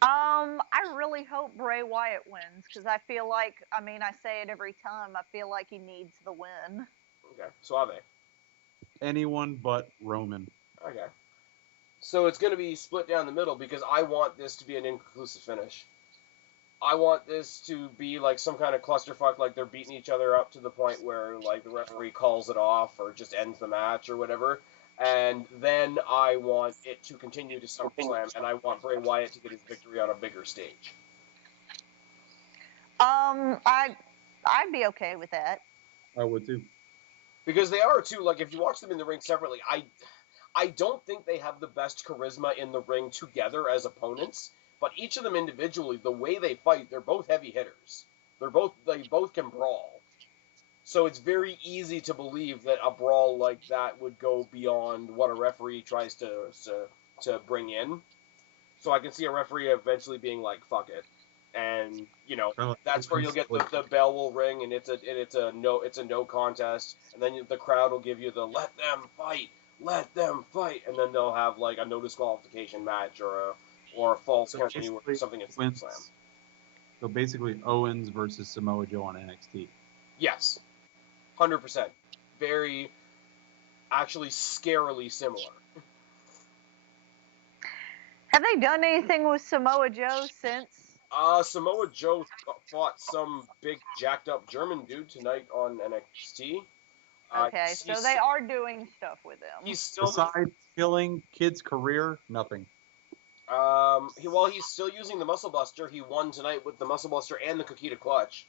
I really hope Bray Wyatt wins because I feel like, I mean, I say it every time, I feel like he needs the win. Okay. Suave. Anyone but Roman. Okay. So it's going to be split down the middle because I want this to be an inconclusive finish. I want this to be like some kind of clusterfuck, like they're beating each other up to the point where like the referee calls it off or just ends the match or whatever. And then I want it to continue to SummerSlam, and I want Bray Wyatt to get his victory on a bigger stage. I'd be okay with that. I would too. Because they are too. Like if you watch them in the ring separately, I don't think they have the best charisma in the ring together as opponents. But each of them individually, the way they fight, they're both heavy hitters. They both can brawl. So it's very easy to believe that a brawl like that would go beyond what a referee tries to bring in. So I can see a referee eventually being like, "Fuck it," and that's where you'll get the bell will ring, and it's a no contest, and then the crowd will give you the let them fight, and then they'll have like a no disqualification match or a false count anywhere or something at SummerSlam. So basically, Owens versus Samoa Joe on NXT. Yes. 100%. Very, actually, scarily similar. Have they done anything with Samoa Joe since? Samoa Joe fought some big jacked up German dude tonight on NXT. Okay, so they are doing stuff with him. He's still besides killing kids' career, nothing. He's still using the Muscle Buster. He won tonight with the Muscle Buster and the Coquina Clutch.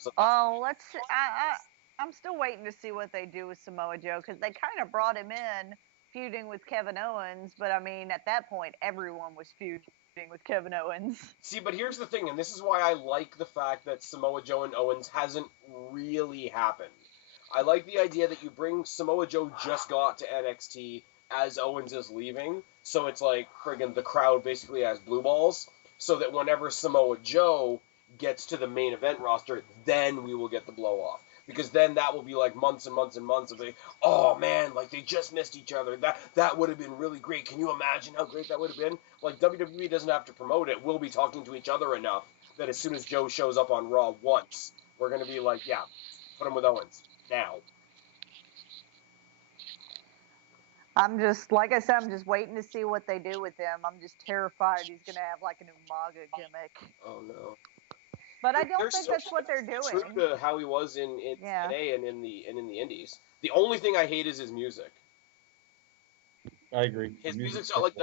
So let's see. I'm still waiting to see what they do with Samoa Joe because they kind of brought him in feuding with Kevin Owens, but I mean at that point everyone was feuding with Kevin Owens. See, but here's the thing, and this is why I like the fact that Samoa Joe and Owens hasn't really happened. I like the idea that you bring Samoa Joe just got to NXT as Owens is leaving, so it's like friggin' the crowd basically has blue balls, so that whenever Samoa Joe gets to the main event roster, then we will get the blow off. Because then that will be like months and months and months of like, oh man, like they just missed each other. That would have been really great. Can you imagine how great that would have been? Like WWE doesn't have to promote it. We'll be talking to each other enough that as soon as Joe shows up on Raw once, we're going to be like, yeah, put him with Owens now. I'm just, like I said, I'm just waiting to see what they do with him. I'm just terrified he's going to have like an Umaga gimmick. Oh no. But I don't think that's what they're doing. True to how he was in TNA and in the Indies. The only thing I hate is his music. I agree. His music's got like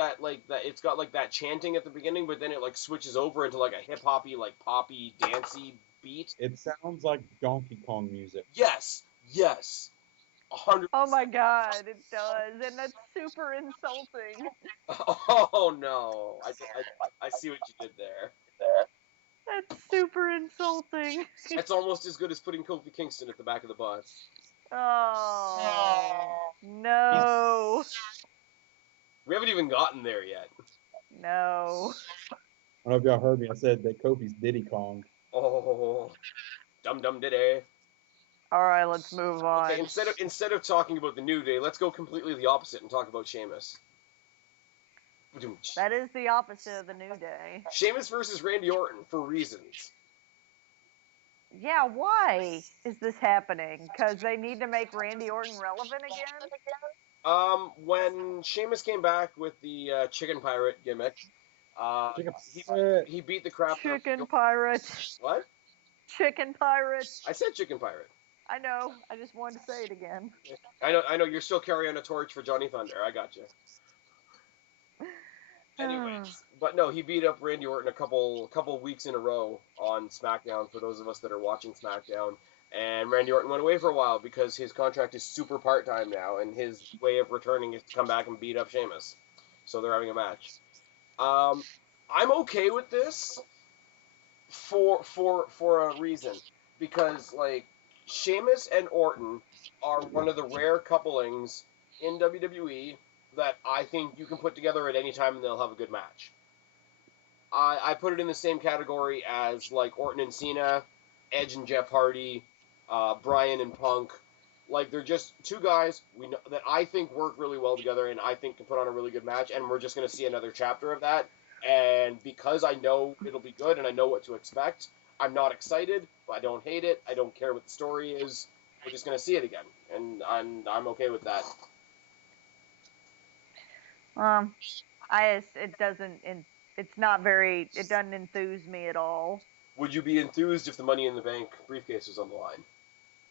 that. It's got like that chanting at the beginning, but then it like switches over into like a hip hoppy, like poppy, dancey beat. It sounds like Donkey Kong music. Yes. 100%. Oh my god, it does, and that's super insulting. Oh no! I see what you did there. That's super insulting. It's almost as good as putting Kofi Kingston at the back of the bus. Oh no! We haven't even gotten there yet. No. I don't know if y'all heard me. I said that Kofi's Diddy Kong. Oh, dum diddy. All right, let's move on. Okay, instead of talking about the New Day, let's go completely the opposite and talk about Sheamus. That is the opposite of the New Day. Sheamus versus Randy Orton for reasons. Yeah, why is this happening? Because they need to make Randy Orton relevant again? When Sheamus came back with the Chicken Pirate gimmick, he beat the crap. Chicken Pirate. What? Chicken Pirate. I said Chicken Pirate. I know. I just wanted to say it again. I know. You're still carrying a torch for Johnny Thunder. I got you. Anyways, but no, he beat up Randy Orton a couple weeks in a row on SmackDown for those of us that are watching SmackDown, And Randy Orton went away for a while because his contract is super part-time now, and his way of returning is to come back and beat up Sheamus. So they're having a match. I'm okay with this for a reason. Because, like, Sheamus and Orton are one of the rare couplings in WWE that I think you can put together at any time and they'll have a good match. I put it in the same category as, like, Orton and Cena, Edge and Jeff Hardy, Bryan and Punk. Like, they're just two guys that I think work really well together and I think can put on a really good match, and we're just going to see another chapter of that. And because I know it'll be good and I know what to expect, I'm not excited, but I don't hate it. I don't care what the story is. We're just going to see it again, and I'm okay with that. It doesn't enthuse me at all. Would you be enthused if the Money in the Bank briefcase was on the line?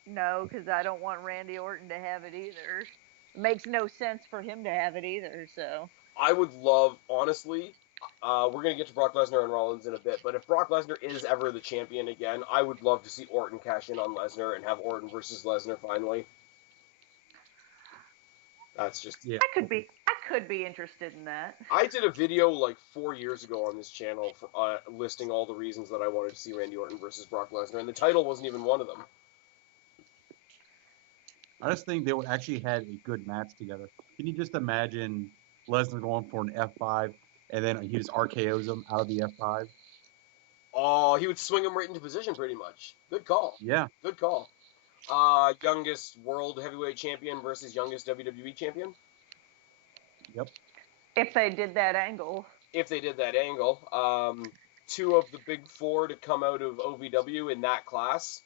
No, because I don't want Randy Orton to have it either. It makes no sense for him to have it either, so. I would love, honestly, we're going to get to Brock Lesnar and Rollins in a bit, but if Brock Lesnar is ever the champion again, I would love to see Orton cash in on Lesnar and have Orton versus Lesnar finally. That's just... Yeah. I could be interested in that. I did a video like 4 years ago on this channel for, listing all the reasons that I wanted to see Randy Orton versus Brock Lesnar, and the title wasn't even one of them. I just think they would actually had a good match together. Can you just imagine Lesnar going for an F5 and then he just RKOs him out of the F5? Oh, he would swing him right into position pretty much. Good call. Yeah. Good call. Youngest World Heavyweight Champion versus youngest WWE Champion? Yep. If they did that angle. Two of the big four to come out of OVW in that class,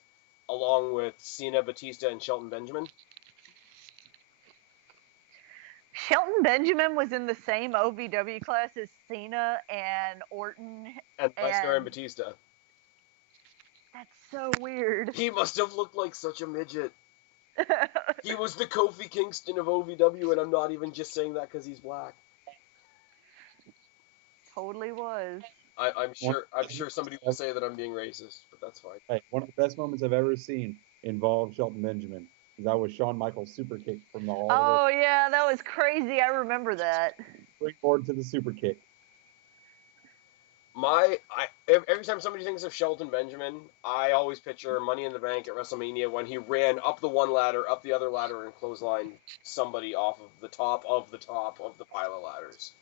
along with Cena, Batista, and Shelton Benjamin. Shelton Benjamin was in the same OVW class as Cena and Orton. And Lesnar and Batista. That's so weird. He must have looked like such a midget. He was the Kofi Kingston of OVW, and I'm not even just saying that because he's black. Totally was. I'm sure somebody will say that I'm being racist, but that's fine. Hey, one of the best moments I've ever seen involved Shelton Benjamin. That was Shawn Michaels' super kick from the Hall. Oh yeah, that was crazy. I remember that. Springboard to the super kick. Every time somebody thinks of Shelton Benjamin, I always picture Money in the Bank at WrestleMania when he ran up the one ladder, up the other ladder, and clotheslined somebody off of the top of the pile of ladders.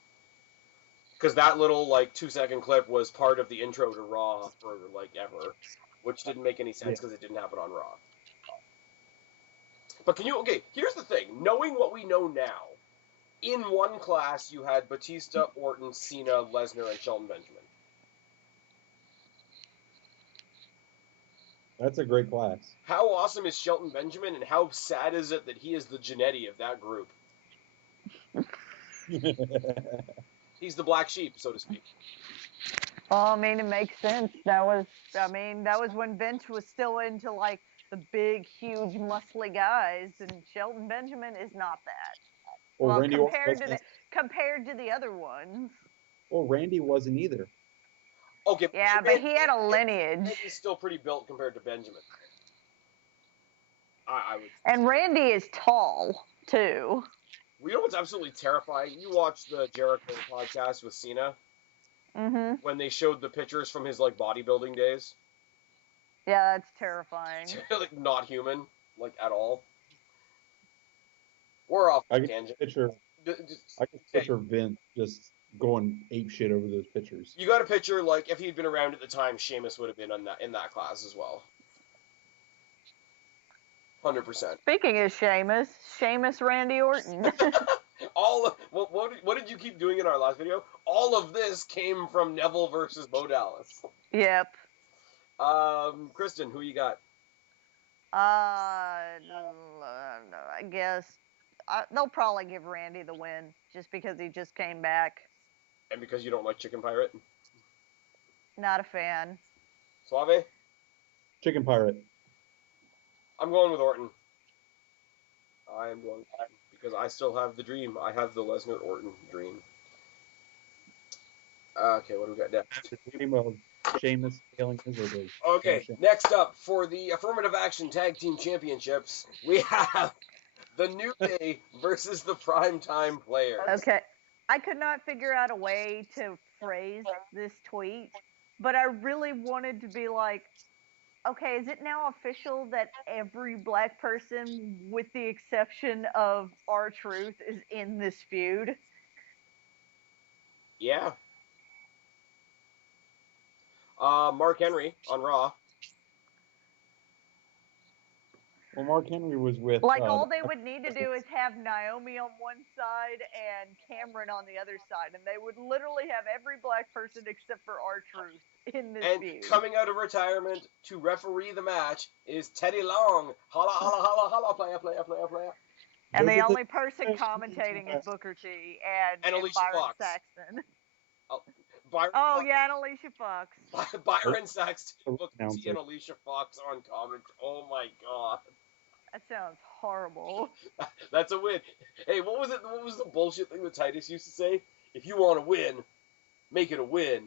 Because that little, 2-second clip was part of the intro to Raw for, ever. Which didn't make any sense because it didn't happen on Raw. But here's the thing. Knowing what we know now, in one class you had Batista, Orton, Cena, Lesnar, and Shelton Benjamin. That's a great class. How awesome is Shelton Benjamin, and how sad is it that he is the Jannetty of that group? He's the black sheep, so to speak. Oh, I mean, it makes sense. That was when Vince was still into, the big, huge, muscly guys, and Shelton Benjamin is not that. Well, Randy compared to the other ones. Well, Randy wasn't either. Okay. Yeah, but he had a lineage. He's still pretty built compared to Benjamin. I would. And Randy is tall, too. You know what's absolutely terrifying? You watched the Jericho podcast with Cena? Mm-hmm. When they showed the pictures from his, bodybuilding days? Yeah, that's terrifying. Not human, at all. We're off the tangent. I can picture Vince just going ape shit over those pictures. You got a picture, if he'd been around at the time, Sheamus would have been in that class as well. 100%. Speaking of Sheamus Randy Orton. What did you keep doing in our last video? All of this came from Neville versus Bo Dallas. Yep. Kristen, who you got? I guess they'll probably give Randy the win just because he just came back. And because you don't like Chicken Pirate? Not a fan. Suave? Chicken Pirate. I'm going with Orton. I am going because I still have the dream. I have the Lesnar Orton dream. Okay, what do we got next? Sheamus failing his or the Okay, next up for the Affirmative Action Tag Team Championships, we have the New Day versus the Primetime Players. Okay, I could not figure out a way to phrase this tweet, but I really wanted to be like, okay, is it now official that every black person, with the exception of R-Truth, is in this feud? Yeah. Mark Henry on Raw. Well, Mark Henry was with... Like, all they would need to do is have Naomi on one side and Cameron on the other side, and they would literally have every black person except for R-Truth in this feud. And coming out of retirement to referee the match is Teddy Long. Holla, holla, holla, holla, playa, playa, playa, playa. And the only person commentating is Booker T and Alicia Byron Fox. Saxton. Byron oh, Fox. yeah, and Alicia Fox. Byron Saxton, Booker T, and Alicia Fox on comment. Oh, my God. That sounds horrible. That's a win. Hey, what was it? What was the bullshit thing that Titus used to say? If you want to win, make it a win.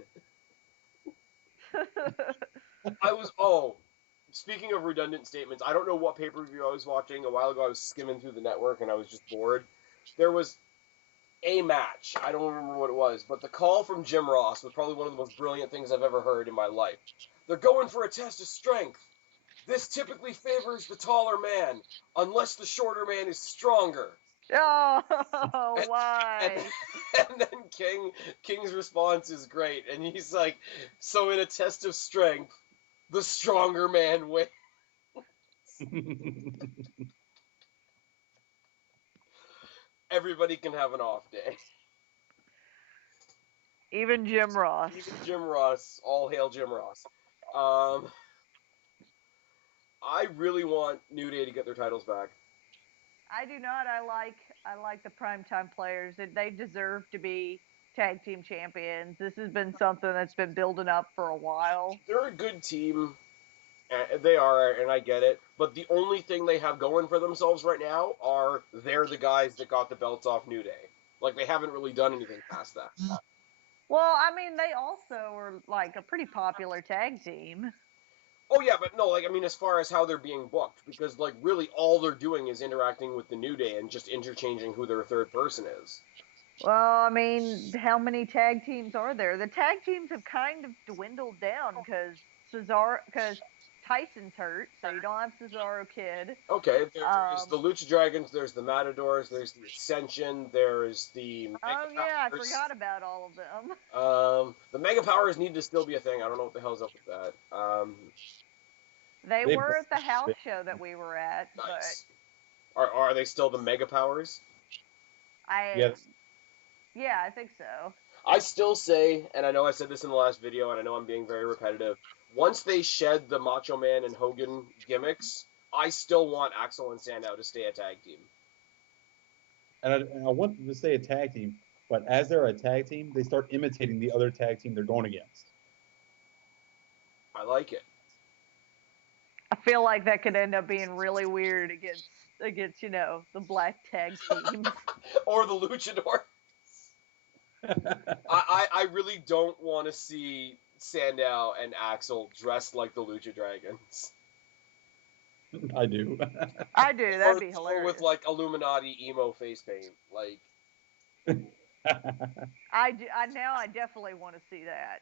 Speaking of redundant statements, I don't know what pay-per-view I was watching. A while ago, I was skimming through the network, and I was just bored. There was a match. I don't remember what it was, but the call from Jim Ross was probably one of the most brilliant things I've ever heard in my life. They're going for a test of strength. This typically favors the taller man, unless the shorter man is stronger. Oh, why? And then King's response is great, and he's like, so in a test of strength, the stronger man wins. Everybody can have an off day. Even Jim Ross. Even Jim Ross. All hail Jim Ross. I really want New Day to get their titles back. I do not. I like the Primetime Players. They deserve to be tag team champions. This has been something that's been building up for a while. They're a good team. They are, and I get it. But the only thing they have going for themselves right now are they're the guys that got the belts off New Day. Like, they haven't really done anything past that. Well, I mean, they also are, like, a pretty popular tag team. Oh, yeah, but no, like, I mean, as far as how they're being booked, because, like, really all they're doing is interacting with the New Day and just interchanging who their third person is. Well, I mean, how many tag teams are there? The tag teams have kind of dwindled down because Tyson's hurt, so you don't have Cesaro Kid. Okay, there's the Lucha Dragons, there's the Matadors, there's the Ascension, there's the Mega Powers. Yeah, I forgot about all of them. The Mega Powers need to still be a thing. I don't know what the hell's up with that. They were at the house show that we were at. Nice. But are they still the Mega Powers? Yes. Yeah, I think so. I still say, and I know I said this in the last video, and I know I'm being very repetitive, once they shed the Macho Man and Hogan gimmicks, I still want Axel and Sandow to stay a tag team. And I want them to stay a tag team, but as they're a tag team, they start imitating the other tag team they're going against. I like it. I feel like that could end up being really weird against the black tag teams. Or the Luchadors. I really don't want to see Sandow and Axel dressed like the Lucha Dragons. I do. I do. That'd be hilarious. Or with, like, Illuminati emo face paint. Like... I definitely want to see that.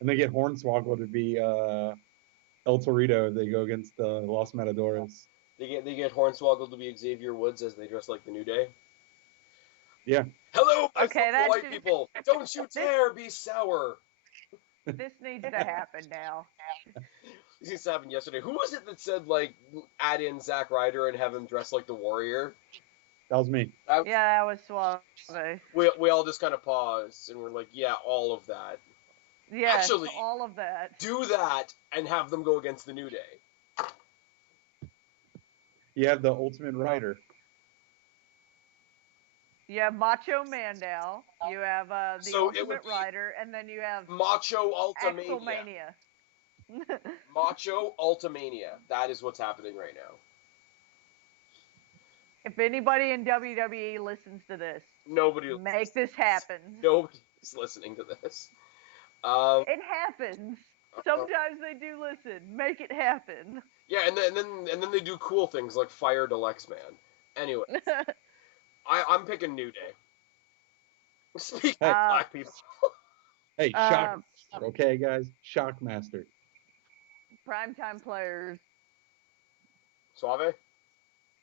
And they get Hornswoggle to be El Torito. They go against the Los Matadores. They get Hornswoggle to be Xavier Woods as they dress like the New Day. Yeah. Hello, white people. Don't you dare be sour. This needs to happen now. This needs to happen yesterday. Who was it that said, like, add in Zack Ryder and have him dress like the Warrior? That was me. That was Suave. We all just kind of paused and we're like, yeah, all of that. Yeah, actually, all of that. Do that and have them go against the New Day. You have the Ultimate Rider. You have Macho Mandow. You have the Ultimate Rider, and then you have Macho Ultimania. Axelmania. Macho Ultimania. That is what's happening right now. If anybody in WWE listens to this, make this happen. Nobody's listening to this. It happens. Sometimes they do listen. Make it happen. Yeah, and then they do cool things like fire Deluxe Man. Anyway, I'm picking New Day. Speaking of black people. Hey, Shockmaster, okay, guys? Shockmaster. Primetime players. Suave?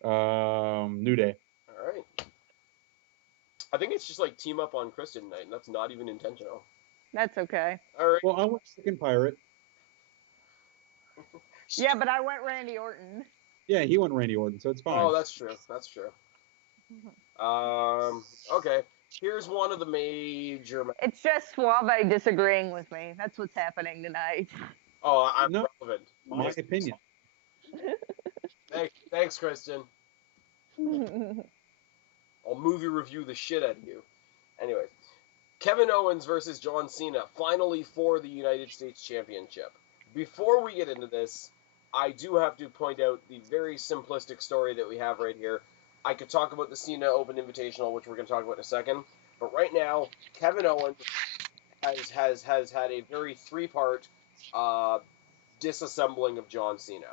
New Day. All right. I think it's just like team up on Kristen night, and that's not even intentional. That's okay. All right. Well, I went Chicken Pirate. Yeah, but I went Randy Orton. Yeah, he went Randy Orton, so it's fine. Oh, that's true. That's true. Okay. Here's one of the major. It's just Suave disagreeing with me. That's what's happening tonight. Oh, I'm relevant. My opinion. Thanks, Kristen. I'll movie review the shit out of you. Anyways, Kevin Owens versus John Cena, finally for the United States Championship. Before we get into this, I do have to point out the very simplistic story that we have right here. I could talk about the Cena Open Invitational, which we're going to talk about in a second. But right now, Kevin Owens has had a very three-part disassembling of John Cena.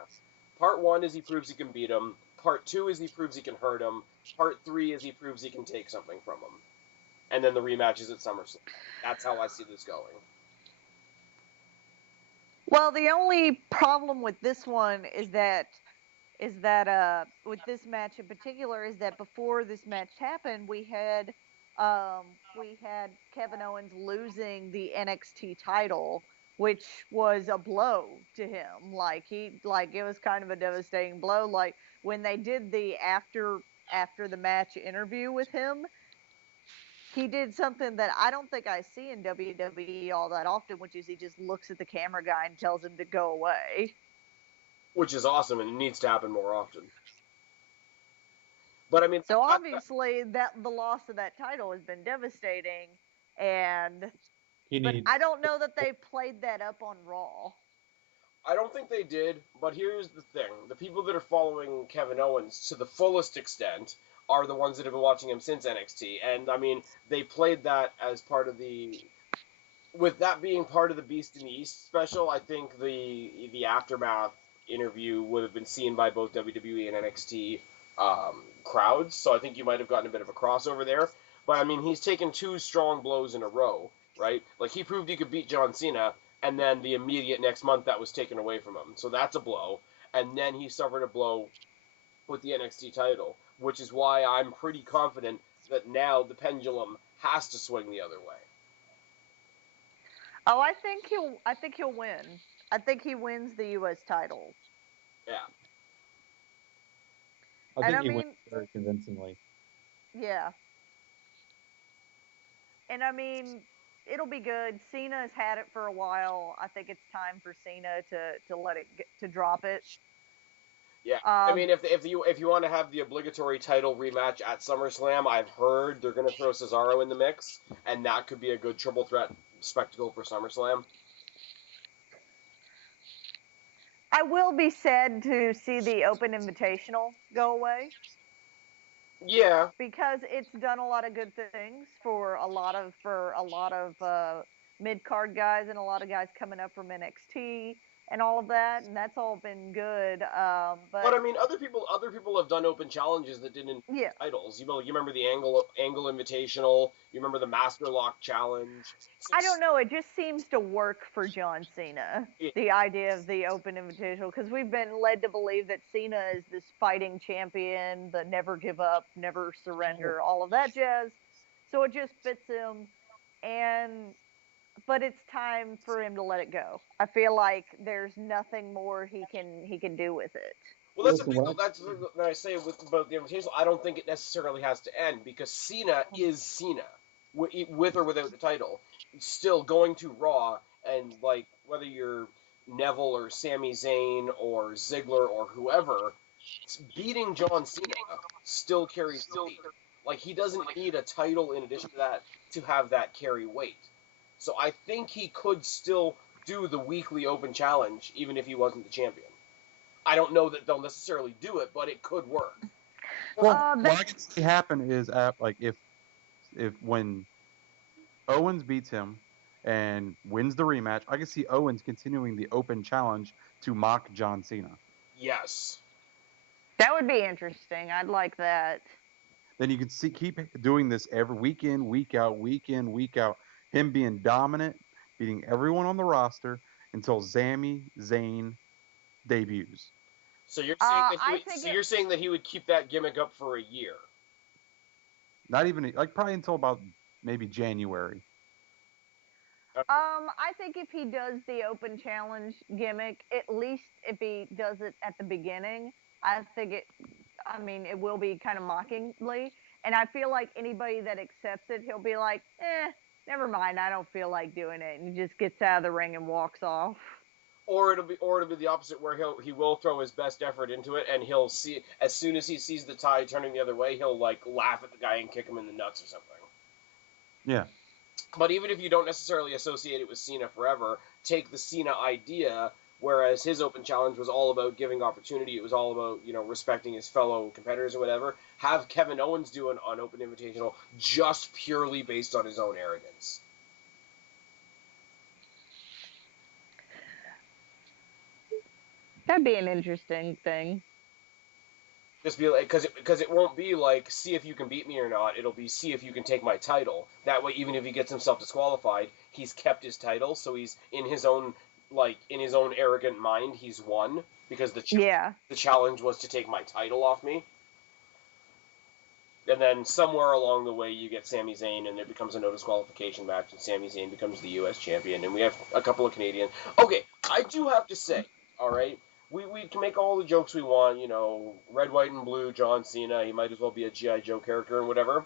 Part 1 is he proves he can beat him. Part 2 is he proves he can hurt him. Part 3 is he proves he can take something from him. And then the rematch is at SummerSlam. That's how I see this going. Well, the only problem with this one is that with this match in particular is that before this match happened, we had Kevin Owens losing the NXT title, which was a blow to him. It was kind of a devastating blow. Like when they did the after the match interview with him, he did something that I don't think I see in WWE all that often, which is he just looks at the camera guy and tells him to go away. Which is awesome, and it needs to happen more often. But I mean, so obviously that the loss of that title has been devastating, but I don't know that they played that up on Raw. I don't think they did, but here's the thing. The people that are following Kevin Owens to the fullest extent are the ones that have been watching him since NXT. And, I mean, they played that as part of the... With that being part of the Beast in the East special, I think the Aftermath interview would have been seen by both WWE and NXT crowds. So I think you might have gotten a bit of a crossover there. But, I mean, he's taken 2 strong blows in a row, right? Like, he proved he could beat John Cena, and then the immediate next month that was taken away from him. So that's a blow. And then he suffered a blow with the NXT title, which is why I'm pretty confident that now the pendulum has to swing the other way. Oh, I think he'll win. I think he wins the U.S. title. Yeah. I think he wins very convincingly. Yeah. And I mean, it'll be good. Cena's had it for a while. I think it's time for Cena to let it to drop it. Yeah, I mean, if you want to have the obligatory title rematch at SummerSlam, I've heard they're going to throw Cesaro in the mix, and that could be a good triple threat spectacle for SummerSlam. I will be sad to see the Open Invitational go away. Yeah, because it's done a lot of good things for a lot of mid card guys and a lot of guys coming up from NXT and all of that, and that's all been good. But I mean, other people have done open challenges that didn't titles. You remember the Angle Invitational. You remember the Master Lock Challenge. I don't know. It just seems to work for John Cena. Yeah. The idea of the Open Invitational, because we've been led to believe that Cena is this fighting champion, the never give up, never surrender, all of that jazz. So it just fits him, but it's time for him to let it go. I feel like there's nothing more he can do with it. Well, that's what I say about the Invitational. I don't think it necessarily has to end, because Cena is Cena, with or without the title. He's still going to Raw, and like whether you're Neville or Sami Zayn or Ziggler or whoever, beating John Cena still carries weight. Like, he doesn't need a title in addition to that to have that carry weight. So I think he could still do the weekly open challenge, even if he wasn't the champion. I don't know that they'll necessarily do it, but it could work. Well, what I can see happen is if when Owens beats him, and wins the rematch, I can see Owens continuing the open challenge to mock John Cena. Yes. That would be interesting. I'd like that. Then you could keep doing this every week in, week out, week in, week out. Him being dominant, beating everyone on the roster until Sami Zayn debuts. So you're saying that I think you're saying that he would keep that gimmick up for a year. Not even like probably until about maybe January. I think if he does the open challenge gimmick, at least if he does it at the beginning, I mean, it will be kind of mockingly. And I feel like anybody that accepts it, he'll be like, never mind, I don't feel like doing it. And he just gets out of the ring and walks off. Or it'll be the opposite, where he will throw his best effort into it, and he'll see, as soon as he sees the tide turning the other way, he'll like laugh at the guy and kick him in the nuts or something. Yeah. But even if you don't necessarily associate it with Cena forever, take the Cena idea, whereas his open challenge was all about giving opportunity, it was all about, respecting his fellow competitors or whatever. Have Kevin Owens do an open invitational just purely based on his own arrogance. That'd be an interesting thing. Just be like, because it won't be like, see if you can beat me or not. It'll be, see if you can take my title. That way, even if he gets himself disqualified, he's kept his title. So he's in his own arrogant mind, he's won, because the challenge was to take my title off me. And then somewhere along the way, you get Sami Zayn, and it becomes a no disqualification match, and Sami Zayn becomes the U.S. champion, and we have a couple of Canadians. Okay, I do have to say, all right. We can make all the jokes we want, red, white, and blue, John Cena, he might as well be a G.I. Joe character and whatever.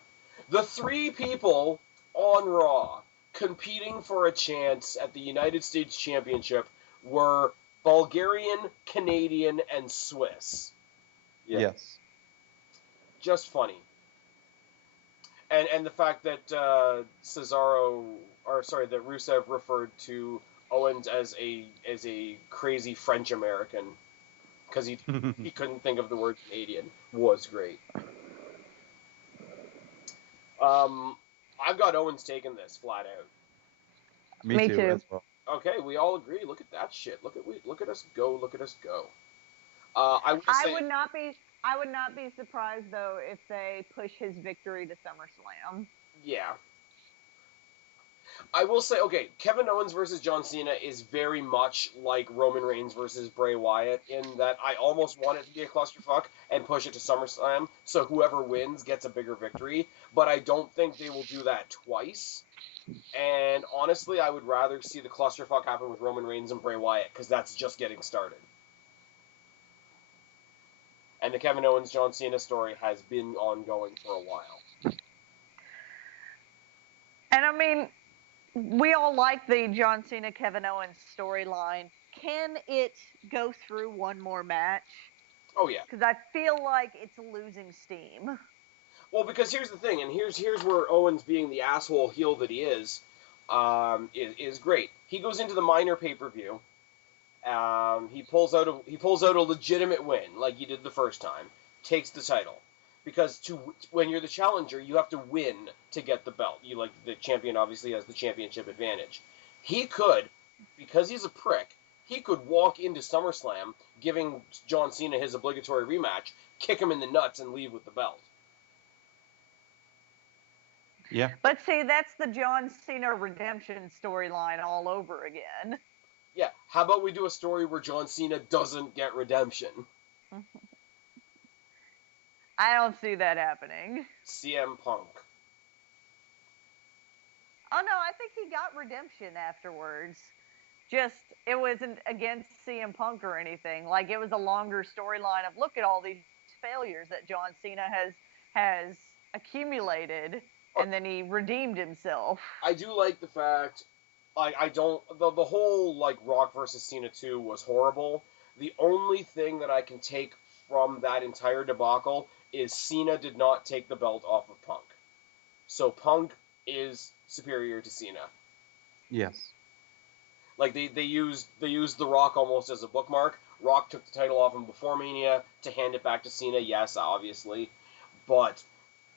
The three people on Raw competing for a chance at the United States Championship were Bulgarian, Canadian, and Swiss. Yeah. Yes. Just funny. And the fact that that Rusev referred to Owens as a crazy French American because he couldn't think of the word Canadian was great. I've got Owens taking this flat out. Me too. As well. Okay, we all agree. Look at that shit. Look at us go. Look at us go. I would not be surprised though if they push his victory to SummerSlam. Yeah. I will say, okay, Kevin Owens versus John Cena is very much like Roman Reigns versus Bray Wyatt in that I almost want it to be a clusterfuck and push it to SummerSlam, so whoever wins gets a bigger victory, but I don't think they will do that twice. And honestly, I would rather see the clusterfuck happen with Roman Reigns and Bray Wyatt, because that's just getting started. And the Kevin Owens-John Cena story has been ongoing for a while. And I mean, we all like the John Cena Kevin Owens storyline. Can it go through one more match? Oh yeah. Because I feel like it's losing steam. Well, because here's the thing, and here's where Owens, being the asshole heel that he is great. He goes into the minor pay-per-view. He pulls out a legitimate win, like he did the first time. Takes the title. Because when you're the challenger, you have to win to get the belt. The champion obviously has the championship advantage. He could, because he's a prick, he could walk into SummerSlam, giving John Cena his obligatory rematch, kick him in the nuts, and leave with the belt. Yeah. But see, that's the John Cena redemption storyline all over again. Yeah. How about we do a story where John Cena doesn't get redemption? I don't see that happening. CM Punk. Oh no, I think he got redemption afterwards. Just, it wasn't against CM Punk or anything. Like, it was a longer storyline of, look at all these failures that John Cena has accumulated, and then he redeemed himself. I do like the fact, the whole, Rock versus Cena 2 was horrible. The only thing that I can take from that entire debacle is Cena did not take the belt off of Punk. So Punk is superior to Cena. Yes. They used The Rock almost as a bookmark. Rock took the title off him before Mania to hand it back to Cena, yes, obviously. But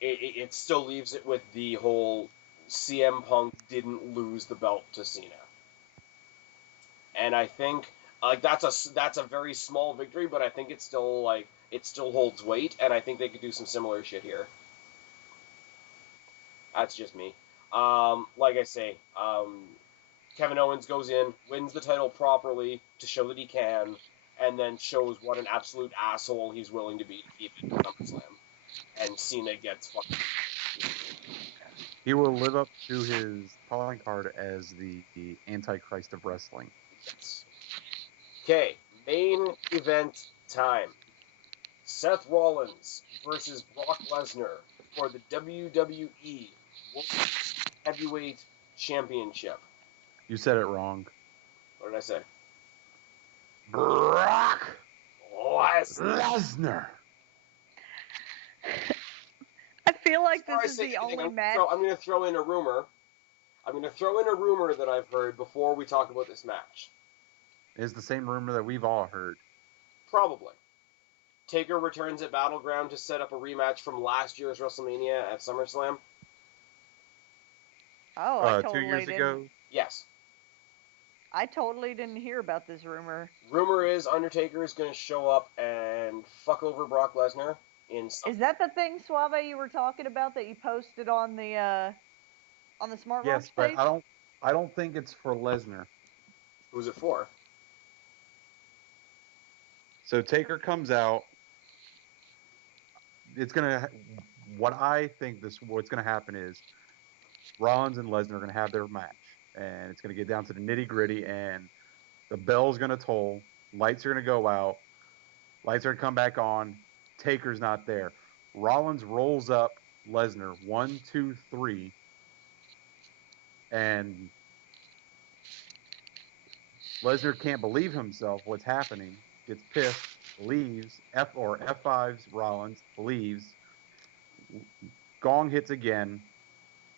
it still leaves it with the whole CM Punk didn't lose the belt to Cena. And I think that's a very small victory, but I think it still holds weight, and I think they could do some similar shit here. That's just me. Like I say, Kevin Owens goes in, wins the title properly to show that he can, and then shows what an absolute asshole he's willing to be to keep it in SummerSlam. And Cena gets fucking... He will live up to his calling card as the Antichrist of wrestling. Yes. Okay, main event time. Seth Rollins versus Brock Lesnar for the WWE World Heavyweight Championship. You said it wrong. What did I say? Brock Lesnar. I feel like this is the only match. I'm going to throw in a rumor. That I've heard before we talk about this match. It's the same rumor that we've all heard. Probably. Taker returns at Battleground to set up a rematch from last year's WrestleMania at SummerSlam. Oh, I totally 2 years didn't. ago? Yes. I totally didn't hear about this rumor. Rumor is Undertaker is going to show up and fuck over Brock Lesnar in... Is that the thing, Suave, you were talking about that you posted on the Smart Rocks page? Yes, but I don't think it's for Lesnar. Who's it for? So Taker comes out. What I think what's gonna happen is Rollins and Lesnar are gonna have their match, and it's gonna get down to the nitty gritty, and the bell's gonna toll, lights are gonna go out, lights are gonna come back on. Taker's not there. Rollins rolls up Lesnar 1, 2, 3, and Lesnar can't believe himself what's happening. Gets pissed, leaves, F5s Rollins, leaves. Gong hits again.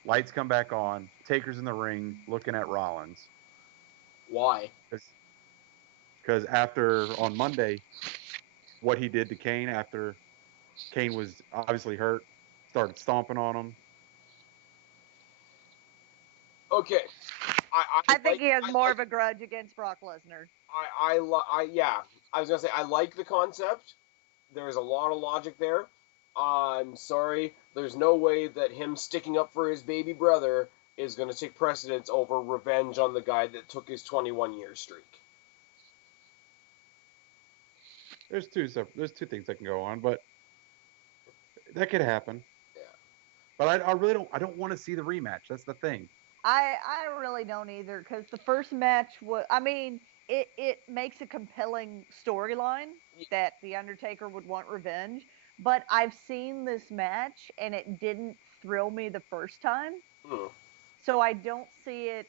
Lights come back on. Taker's in the ring looking at Rollins. Why? Because on Monday, what he did to Kane after Kane was obviously hurt, started stomping on him. Okay. I think he has more of a grudge against Brock Lesnar. Yeah. I was going to say, I like the concept. There's a lot of logic there. I'm sorry. There's no way that him sticking up for his baby brother is going to take precedence over revenge on the guy that took his 21-year streak. There's two things that can go on, but that could happen. Yeah. But I really don't want to see the rematch. That's the thing. I really don't either, because the first match was, I mean, it makes a compelling storyline that The Undertaker would want revenge, but I've seen this match and it didn't thrill me the first time. So I don't see it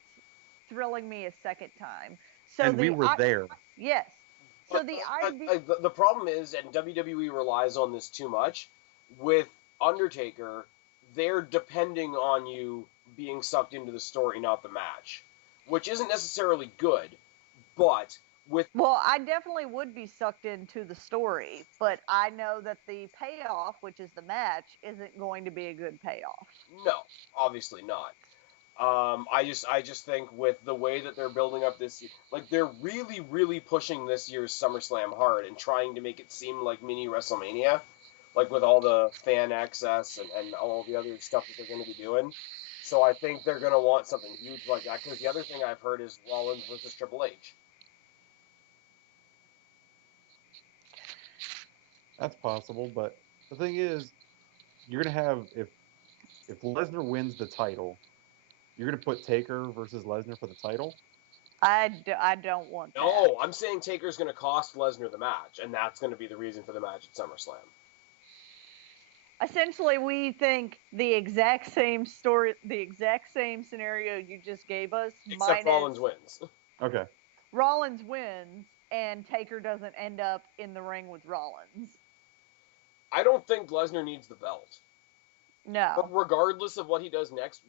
thrilling me a second time. So and we were there. Yes. So the problem is, and WWE relies on this too much, with Undertaker, they're depending on you being sucked into the story, not the match, which isn't necessarily good, but Well, I definitely would be sucked into the story, but I know that the payoff, which is the match, isn't going to be a good payoff. No, obviously not. I just think with the way that they're building up this, like, they're really, really pushing this year's SummerSlam hard and trying to make it seem like mini WrestleMania, like with all the fan access and all the other stuff that they're going to be doing. So I think they're going to want something huge like that, because the other thing I've heard is Rollins versus Triple H. That's possible, but the thing is, you're going to have, if Lesnar wins the title, you're going to put Taker versus Lesnar for the title? I don't want that. No, I'm saying Taker's going to cost Lesnar the match, and that's going to be the reason for the match at SummerSlam. Essentially, we think the exact same story, the exact same scenario you just gave us. Except Rollins wins. Okay. Rollins wins, and Taker doesn't end up in the ring with Rollins. I don't think Lesnar needs the belt. No. But regardless of what he does next,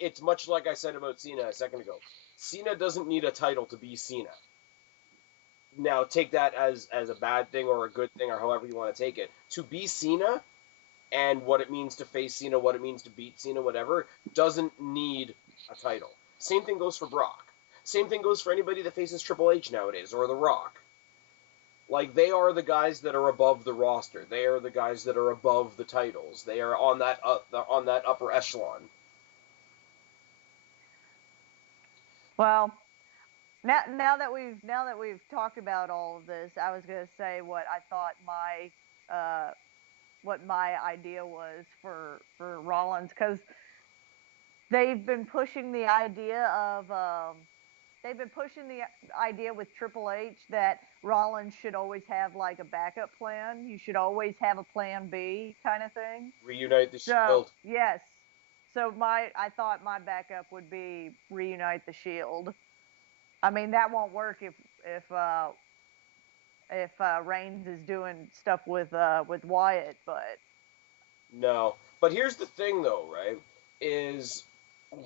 it's much like I said about Cena a second ago. Cena doesn't need a title to be Cena. Now, take that as a bad thing or a good thing or however you want to take it. To be Cena, and what it means to face Cena, what it means to beat Cena, whatever, doesn't need a title. Same thing goes for Brock. Same thing goes for anybody that faces Triple H nowadays, or The Rock. Like, they are the guys that are above the roster. They are the guys that are above the titles. They are on that upper echelon. Well, now that we've talked about all of this, I was gonna say what I thought my idea was for Rollins, because they've been pushing the idea with Triple H that Rollins should always have like a backup plan. You should always have a plan B kind of thing. Reunite the So Shield. yes, so I thought my backup would be reunite the Shield. I mean, that won't work if Reigns is doing stuff with Wyatt, but No. But here's the thing, though, right? Is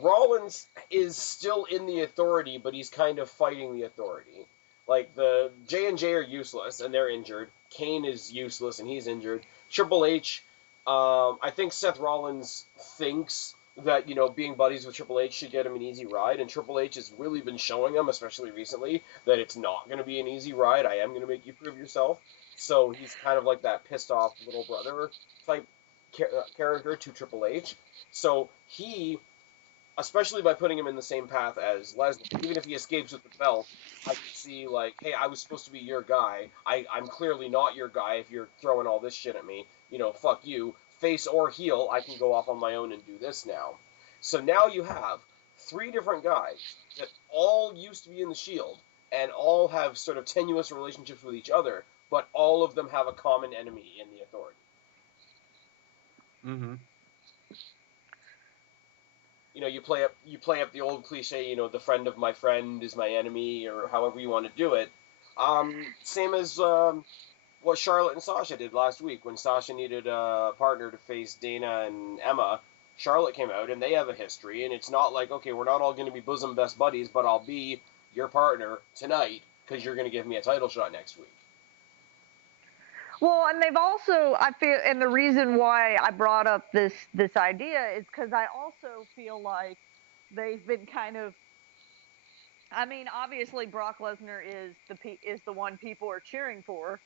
Rollins is still in the Authority, but he's kind of fighting the Authority. Like, the J&J are useless, and they're injured. Kane is useless, and he's injured. Triple H, I think Seth Rollins thinks that, being buddies with Triple H should get him an easy ride, and Triple H has really been showing him, especially recently, that it's not going to be an easy ride. I am going to make you prove yourself. So he's kind of like that pissed off little brother type character to Triple H. So he, especially by putting him in the same path as Lesnar, even if he escapes with the belt, I can see, like, hey, I was supposed to be your guy. I'm clearly not your guy if you're throwing all this shit at me. Fuck you. Face or heel, I can go off on my own and do this now. So now you have 3 different guys that all used to be in the Shield and all have sort of tenuous relationships with each other, but all of them have a common enemy in the Authority. Mm-hmm. You play up the old cliche, the friend of my friend is my enemy, or however you want to do it. Same as what Charlotte and Sasha did last week when Sasha needed a partner to face Dana and Emma. Charlotte came out, and they have a history, and it's not like, okay, we're not all going to be bosom best buddies, but I'll be your partner tonight because you're going to give me a title shot next week. Well, and they've also, I feel, and the reason why I brought up this idea is because I also feel like they've been kind of, I mean, obviously Brock Lesnar is the one people are cheering for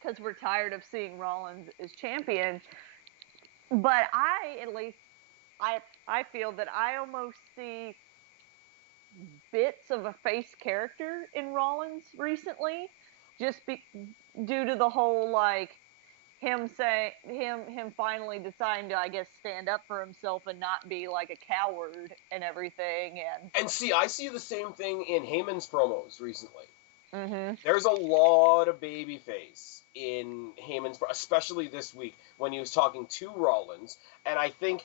because we're tired of seeing Rollins as champion. But I feel that I almost see bits of a face character in Rollins recently, just due to the whole, like, him finally deciding to, I guess, stand up for himself and not be like a coward and everything. And see, I see the same thing in Heyman's promos recently. Mm-hmm. There's a lot of babyface in Heyman's, especially this week when he was talking to Rollins, and I think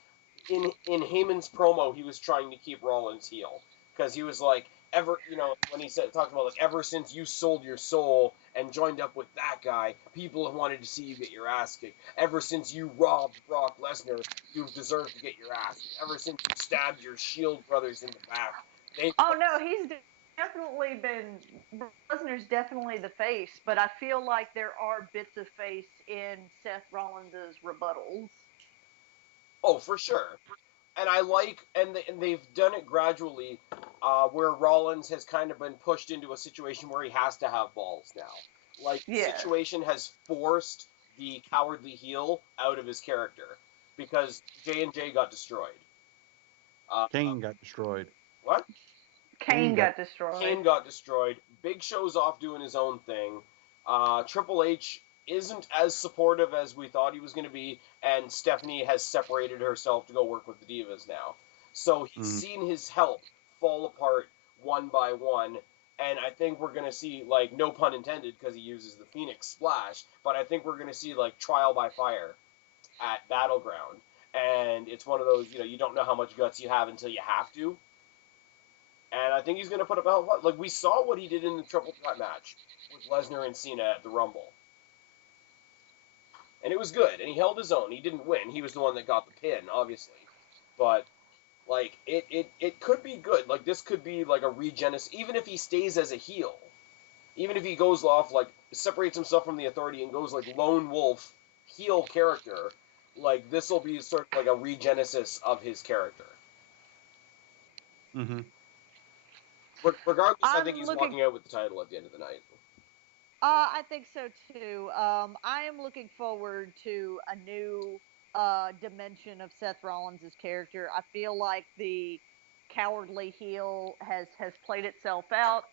in Heyman's promo he was trying to keep Rollins heel, because he was like, when he talked about, like, ever since you sold your soul and joined up with that guy, people have wanted to see you get your ass kicked. Ever since you robbed Brock Lesnar, you've deserved to get your ass kicked. Ever since you stabbed your Shield brothers in the back. He's definitely been, Lesnar's definitely the face, but I feel like there are bits of face in Seth Rollins' rebuttals. Oh, for sure. And I like, and they've done it gradually, where Rollins has kind of been pushed into a situation where he has to have balls now. Like, the situation has forced the cowardly heel out of his character, because J&J got destroyed. Kane got destroyed. What? Kane got destroyed. Kane got destroyed. Big Show's off doing his own thing. Triple H isn't as supportive as we thought he was going to be, and Stephanie has separated herself to go work with the Divas now. So he's seen his help fall apart one by one, and I think we're going to see, like, no pun intended because he uses the Phoenix Splash, but I think we're going to see, like, trial by fire at Battleground. And it's one of those, you don't know how much guts you have until you have to. And I think he's going to put up a hell of a lot. Like, we saw what he did in the triple threat match with Lesnar and Cena at the Rumble. And it was good, and he held his own. He didn't win. He was the one that got the pin, obviously. But, like, it could be good. Like, this could be, like, a regenesis. Even if he stays as a heel. Even if he goes off, like, separates himself from the Authority and goes, like, lone wolf heel character. like this will be sort of like a regenesis of his character. Mm-hmm. Regardless, I think he's walking out with the title at the end of the night. I think so too. I am looking forward to a new dimension of Seth Rollins' character. I feel like the cowardly heel has played itself out,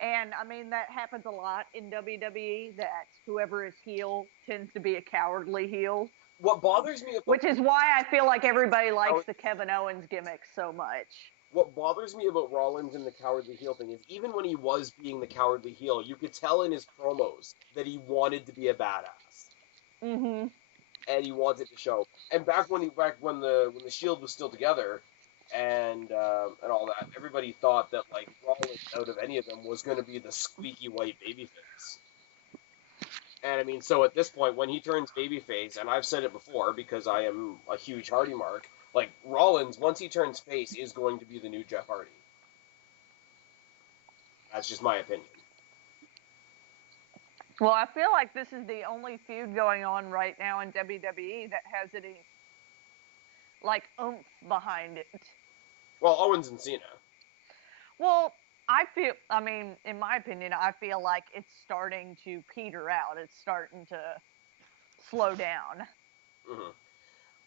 and I mean that happens a lot in WWE. That whoever is heel tends to be a cowardly heel. What bothers me, which is why I feel like everybody likes the Kevin Owens gimmick so much. What bothers me about Rollins and the cowardly heel thing is even when he was being the cowardly heel, you could tell in his promos that he wanted to be a badass. Mm-hmm. And he wanted to show. And back when the Shield was still together, and all that, everybody thought that like Rollins out of any of them was going to be the squeaky white babyface. And I mean, so at this point, when he turns babyface, and I've said it before because I am a huge Hardy mark, like Rollins, once he turns face, is going to be the new Jeff Hardy. That's just my opinion. Well, I feel like this is the only feud going on right now in WWE that has any, like, oomph behind it. Well, Owens and Cena. Well, I mean, in my opinion, I feel like it's starting to peter out. It's starting to slow down. Mm-hmm.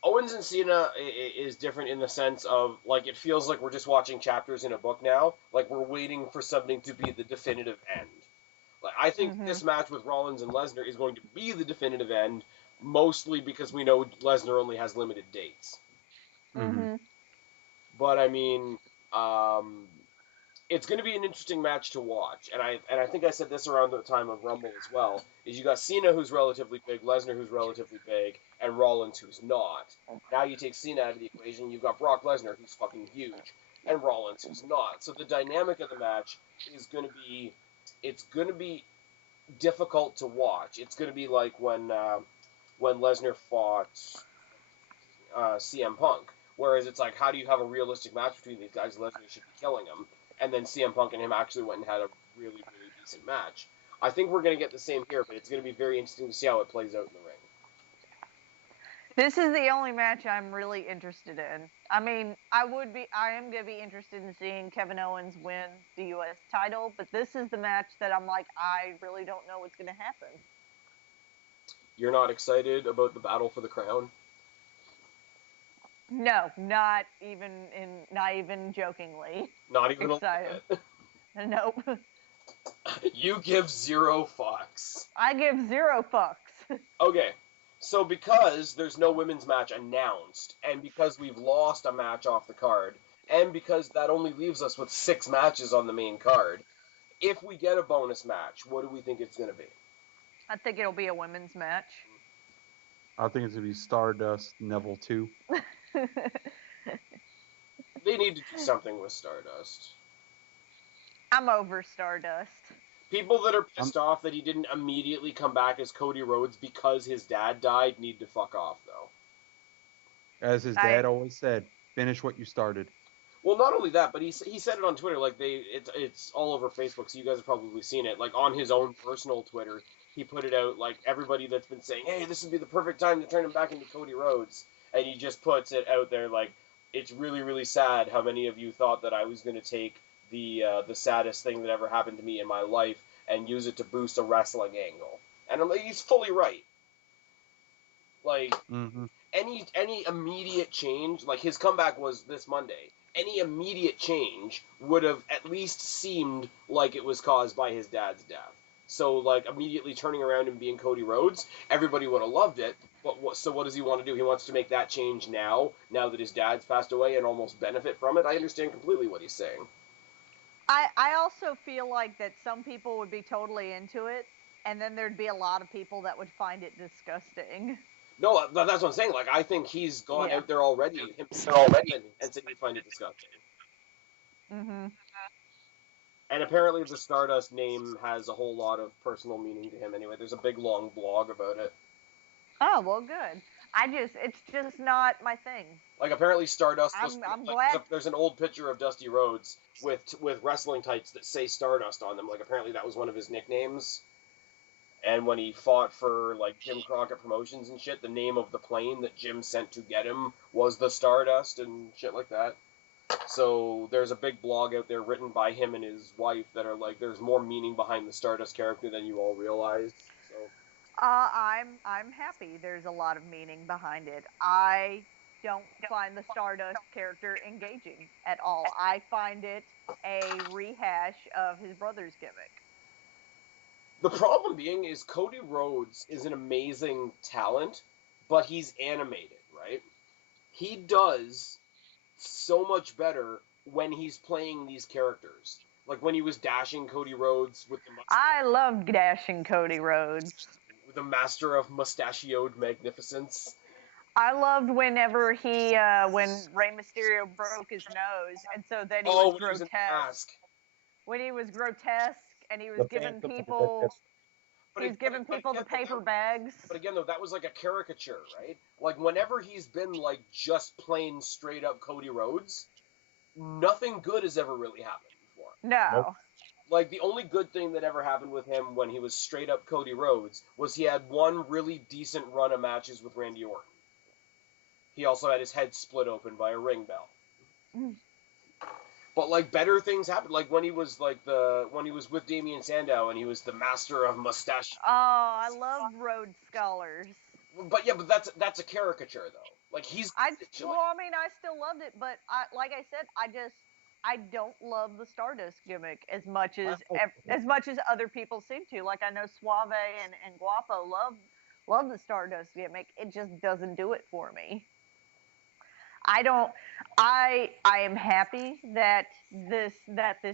Owens and Cena is different in the sense of, like, it feels like we're just watching chapters in a book now. Like, we're waiting for something to be the definitive end. Like, I think this match with Rollins and Lesnar is going to be the definitive end, mostly because we know Lesnar only has limited dates. Mm-hmm. But, I mean, it's going to be an interesting match to watch. And I think I said this around the time of Rumble as well, is you got Cena, who's relatively big, Lesnar, who's relatively big, and Rollins, who's not. Now you take Cena out of the equation, you've got Brock Lesnar, who's fucking huge, and Rollins, who's not. So the dynamic of the match is going to be, it's going to be difficult to watch. It's going to be like when Lesnar fought CM Punk. Whereas it's like, how do you have a realistic match between these guys? Lesnar should be killing him. And then CM Punk and him actually went and had a really, really decent match. I think we're going to get the same here, but it's going to be very interesting to see how it plays out in the ring. This is the only match I'm really interested in. I mean, I am going to be interested in seeing Kevin Owens win the U.S. title, but this is the match that I'm like, I really don't know what's going to happen. You're not excited about the battle for the crown? No, not even jokingly. Not even excited. Nope. You give 0 fucks. I give 0 fucks. Okay, so because there's no women's match announced, and because we've lost a match off the card, and because that only leaves us with 6 matches on the main card, if we get a bonus match, what do we think it's going to be? I think it'll be a women's match. I think it's going to be Stardust Neville 2. They need to do something with Stardust. I'm over Stardust. People that are pissed off that he didn't immediately come back as Cody Rhodes because his dad died need to fuck off, though. As his dad always said, finish what you started. Well, not only that, but he said it on Twitter. Like it's all over Facebook, so you guys have probably seen it. Like on his own personal Twitter, he put it out. Like everybody that's been saying, "Hey, this would be the perfect time to turn him back into Cody Rhodes," and he just puts it out there. Like it's really, really sad how many of you thought that I was going to take the saddest thing that ever happened to me in my life and use it to boost a wrestling angle. And I'm like, he's fully right. Like any immediate change, like his comeback was this Monday. Any immediate change would have at least seemed like it was caused by his dad's death. So, like, immediately turning around and being Cody Rhodes, everybody would have loved it. But so what does he want to do? He wants to make that change now that his dad's passed away, and almost benefit from it? I understand completely what he's saying. I also feel like that some people would be totally into it, and then there'd be a lot of people that would find it disgusting. No, that's what I'm saying. Like, I think he's gone out there already himself and said he'd find it disgusting. Mm-hmm. And apparently the Stardust name has a whole lot of personal meaning to him anyway. There's a big, long blog about it. Oh, well, good. It's just not my thing. Like, apparently Stardust I'm glad. There's an old picture of Dusty Rhodes with wrestling tights that say Stardust on them. Like, apparently that was one of his nicknames. And when he fought for, like, Jim Crockett Promotions and shit, the name of the plane that Jim sent to get him was the Stardust and shit like that. So there's a big blog out there written by him and his wife that are like, there's more meaning behind the Stardust character than you all realize. So I'm happy. There's a lot of meaning behind it. I don't find the Stardust character engaging at all. I find it a rehash of his brother's gimmick. The problem being is Cody Rhodes is an amazing talent, but he's animated, right? He does so much better when he's playing these characters. Like when he was dashing Cody Rhodes with the I loved dashing Cody Rhodes. The master of mustachioed magnificence. I loved whenever he, when Rey Mysterio broke his nose, and so then he was grotesque. When he was grotesque, and he was giving people, the paper bags. But again, though, that was like a caricature, right? Like whenever he's been like just plain straight up Cody Rhodes, nothing good has ever really happened before. No. Nope. Like, the only good thing that ever happened with him when he was straight up Cody Rhodes was he had one really decent run of matches with Randy Orton. He also had his head split open by a ring bell. But, like, better things happened. Like, when he was, when he was with Damien Sandow and he was the master of mustache. Oh, I love Rhodes Scholars. But that's a caricature, though. Like, I still loved it, but like I said, I don't love the Stardust gimmick as much as other people seem to. Like, I know Suave and Guapo love the Stardust gimmick. It just doesn't do it for me. I am happy that this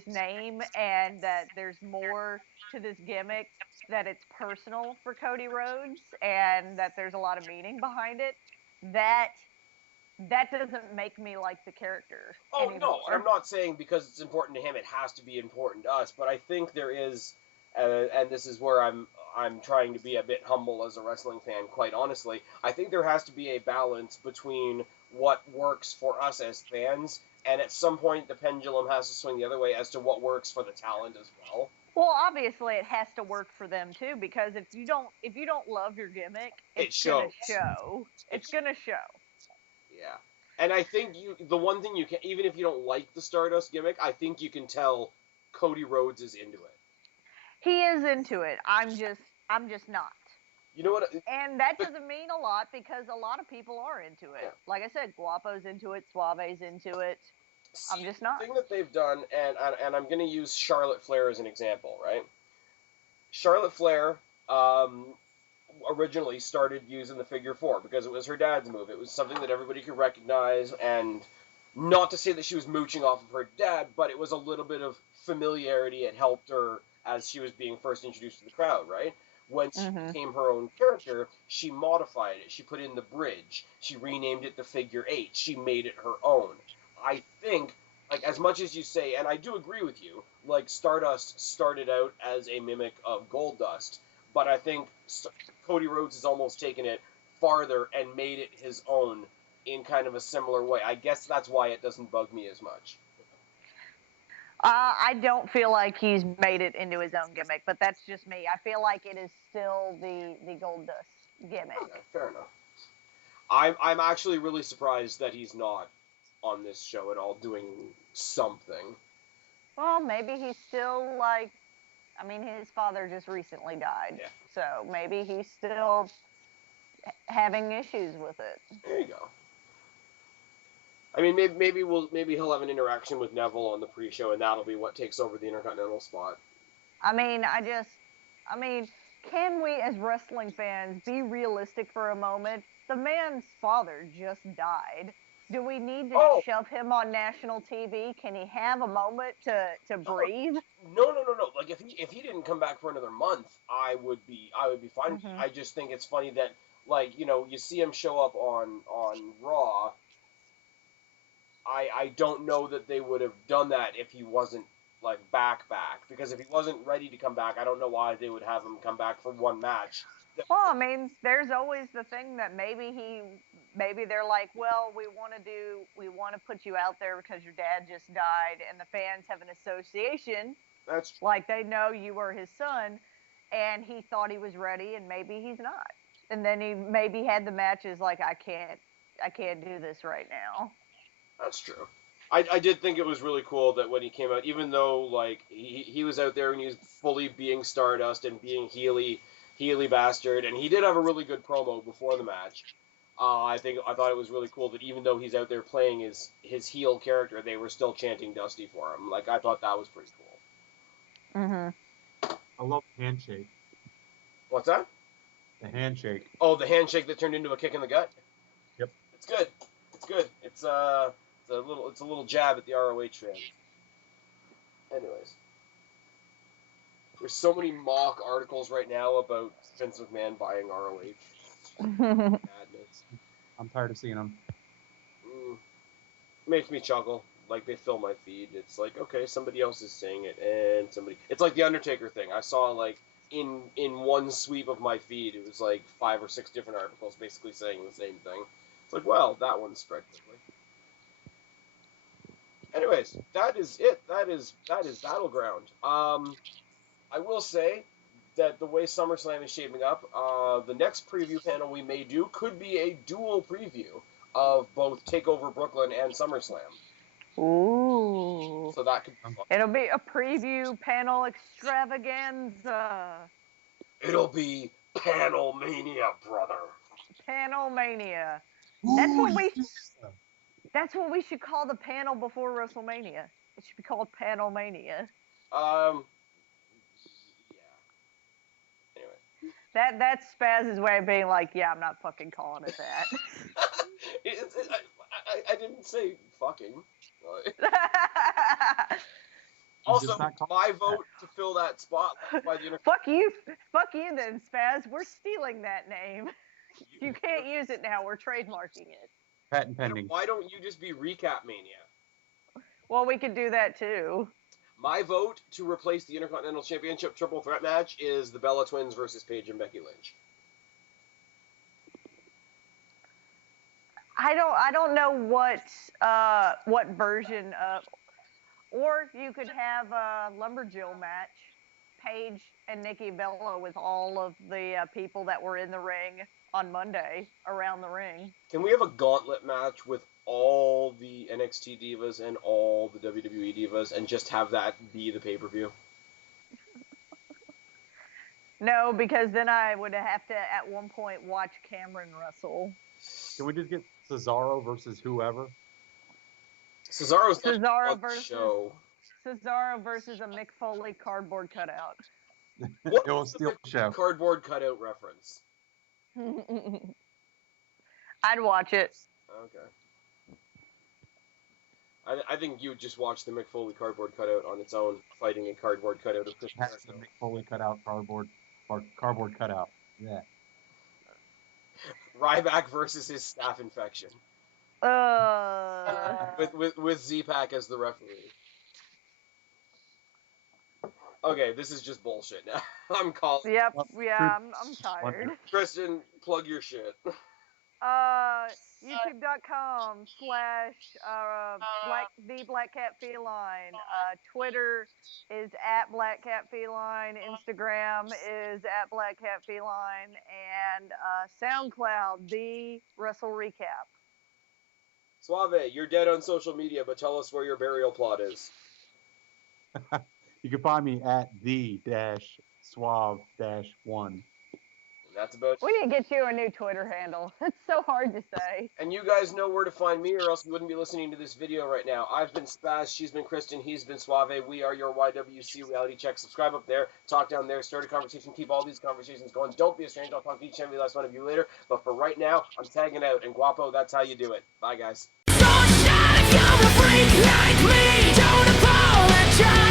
name and that there's more to this gimmick, that it's personal for Cody Rhodes and that there's a lot of meaning behind it. That doesn't make me like the character. Oh, anymore. No, I'm not saying because it's important to him it has to be important to us, but I think there is, and this is where I'm trying to be a bit humble as a wrestling fan, quite honestly. I think there has to be a balance between what works for us as fans, and at some point the pendulum has to swing the other way as to what works for the talent as well. Well, obviously it has to work for them too, because if you don't love your gimmick, it's gonna show. It's gonna show. Yeah. And I think the one thing you can, even if you don't like the Stardust gimmick, I think you can tell Cody Rhodes is into it. He is into it. I'm just not. You know what? And that doesn't mean a lot because a lot of people are into it. Yeah. Like I said, Guapo's into it, Suave's into it. I'm just not. The thing that they've done, and I'm going to use Charlotte Flair as an example, right? Charlotte Flair originally started using the figure 4 because it was her dad's move. It was something that everybody could recognize, and not to say that she was mooching off of her dad, but it was a little bit of familiarity. It helped her as she was being first introduced to the crowd, right? When she became her own character, she modified it. She put in the bridge. She renamed it the figure 8. She made it her own. I think, like, as much as you say, and I do agree with you, like, Stardust started out as a mimic of Goldust, but I think Cody Rhodes has almost taken it farther and made it his own in kind of a similar way. I guess that's why it doesn't bug me as much. I don't feel like he's made it into his own gimmick, but that's just me. I feel like it is still the Goldust gimmick. Okay, fair enough. I'm actually really surprised that he's not on this show at all doing something. Well, maybe he's still his father just recently died. Yeah. So maybe he's still having issues with it. There you go. I mean, maybe he'll have an interaction with Neville on the pre-show, and that'll be what takes over the Intercontinental spot. Can we as wrestling fans be realistic for a moment? The man's father just died. Do we need to shove him on national TV? Can he have a moment to breathe? No. Like if he didn't come back for another month, I would be fine. Mm-hmm. I just think it's funny that, like, you know, you see him show up on Raw. I don't know that they would have done that if he wasn't, like, back, because if he wasn't ready to come back, I don't know why they would have him come back for one match. Well, I mean, there's always the thing that maybe they're like, well, we want to put you out there because your dad just died, and the fans have an association. That's like they know you were his son, and he thought he was ready, and maybe he's not. And then he maybe had the matches like, I can't do this right now. That's true. I did think it was really cool that when he came out, even though like he was out there and he was fully being Stardust and being Healy bastard, and he did have a really good promo before the match. I thought it was really cool that even though he's out there playing his heel character, they were still chanting Dusty for him. Like, I thought that was pretty cool. I love the handshake. What's that? The handshake. Oh, the handshake that turned into a kick in the gut? Yep. It's good. It's good. It's a little jab at the ROH fans. Anyways. There's so many mock articles right now about Vince McMahon buying ROH. Madness. I'm tired of seeing them. Makes me chuckle. Like, they fill my feed. It's like, okay, somebody else is saying it, and somebody... It's like the Undertaker thing. I saw, like, in one sweep of my feed, it was like 5 or 6 different articles basically saying the same thing. It's like, well, that one spread quickly. Anyways, that is it. That is Battleground. I will say that the way SummerSlam is shaping up, the next preview panel we may do could be a dual preview of both TakeOver Brooklyn and SummerSlam. Ooh. So that could be fun. It'll be a preview panel extravaganza. It'll be Panel Mania, brother. Panel Mania. That's what we should call the panel before WrestleMania. It should be called Panel Mania. Yeah. Anyway. That's Spaz's way of being like, yeah, I'm not fucking calling it that. I didn't say fucking. Also, my vote to fill that spot by the Fuck you then, Spaz. We're stealing that name. You can't use it now. We're trademarking it. Patent pending. Why don't you just be Recap Mania? Well, we could do that too. My vote to replace the Intercontinental Championship triple threat match is the Bella Twins versus Paige and Becky Lynch. I don't know what version of, or you could have a Lumberjill match, Paige and Nikki Bella with all of the people that were in the ring on Monday around the ring. Can we have a gauntlet match with all the NXT divas and all the WWE divas and just have that be the pay-per-view? No, because then I would have to at one point watch Cameron wrestle. Can we just get Cesaro versus whoever? Cesaro versus a Mick Foley cardboard cutout. What It will steal the show. Cardboard cutout reference? I'd watch it. Okay. I think you would just watch the Mick Foley cardboard cutout on its own, fighting a cardboard cutout of Chris That's the Mick Foley cutout cardboard cutout. Yeah. Ryback versus his staph infection. With Z-Pack as the referee. Okay, this is just bullshit now. I'm calling. Yep, yeah, I'm tired. Kristen, plug your shit. YouTube.com/ the Black Cat Feline. Twitter is @BlackCatFeline. Instagram is @BlackCatFeline. And SoundCloud, The Wrestle Recap. Suave, you're dead on social media, but tell us where your burial plot is. You can find me at the-suave-1. That's about it. We need to get you a new Twitter handle. It's so hard to say. And you guys know where to find me, or else you wouldn't be listening to this video right now. I've been Spaz, she's been Kristen, he's been Suave. We are your YWC Reality Check. Subscribe up there, talk down there, start a conversation, keep all these conversations going. Don't be a stranger. I'll talk to each and every last one of you later. But for right now, I'm tagging out, and Guapo, that's how you do it. Bye, guys. Don't apologize.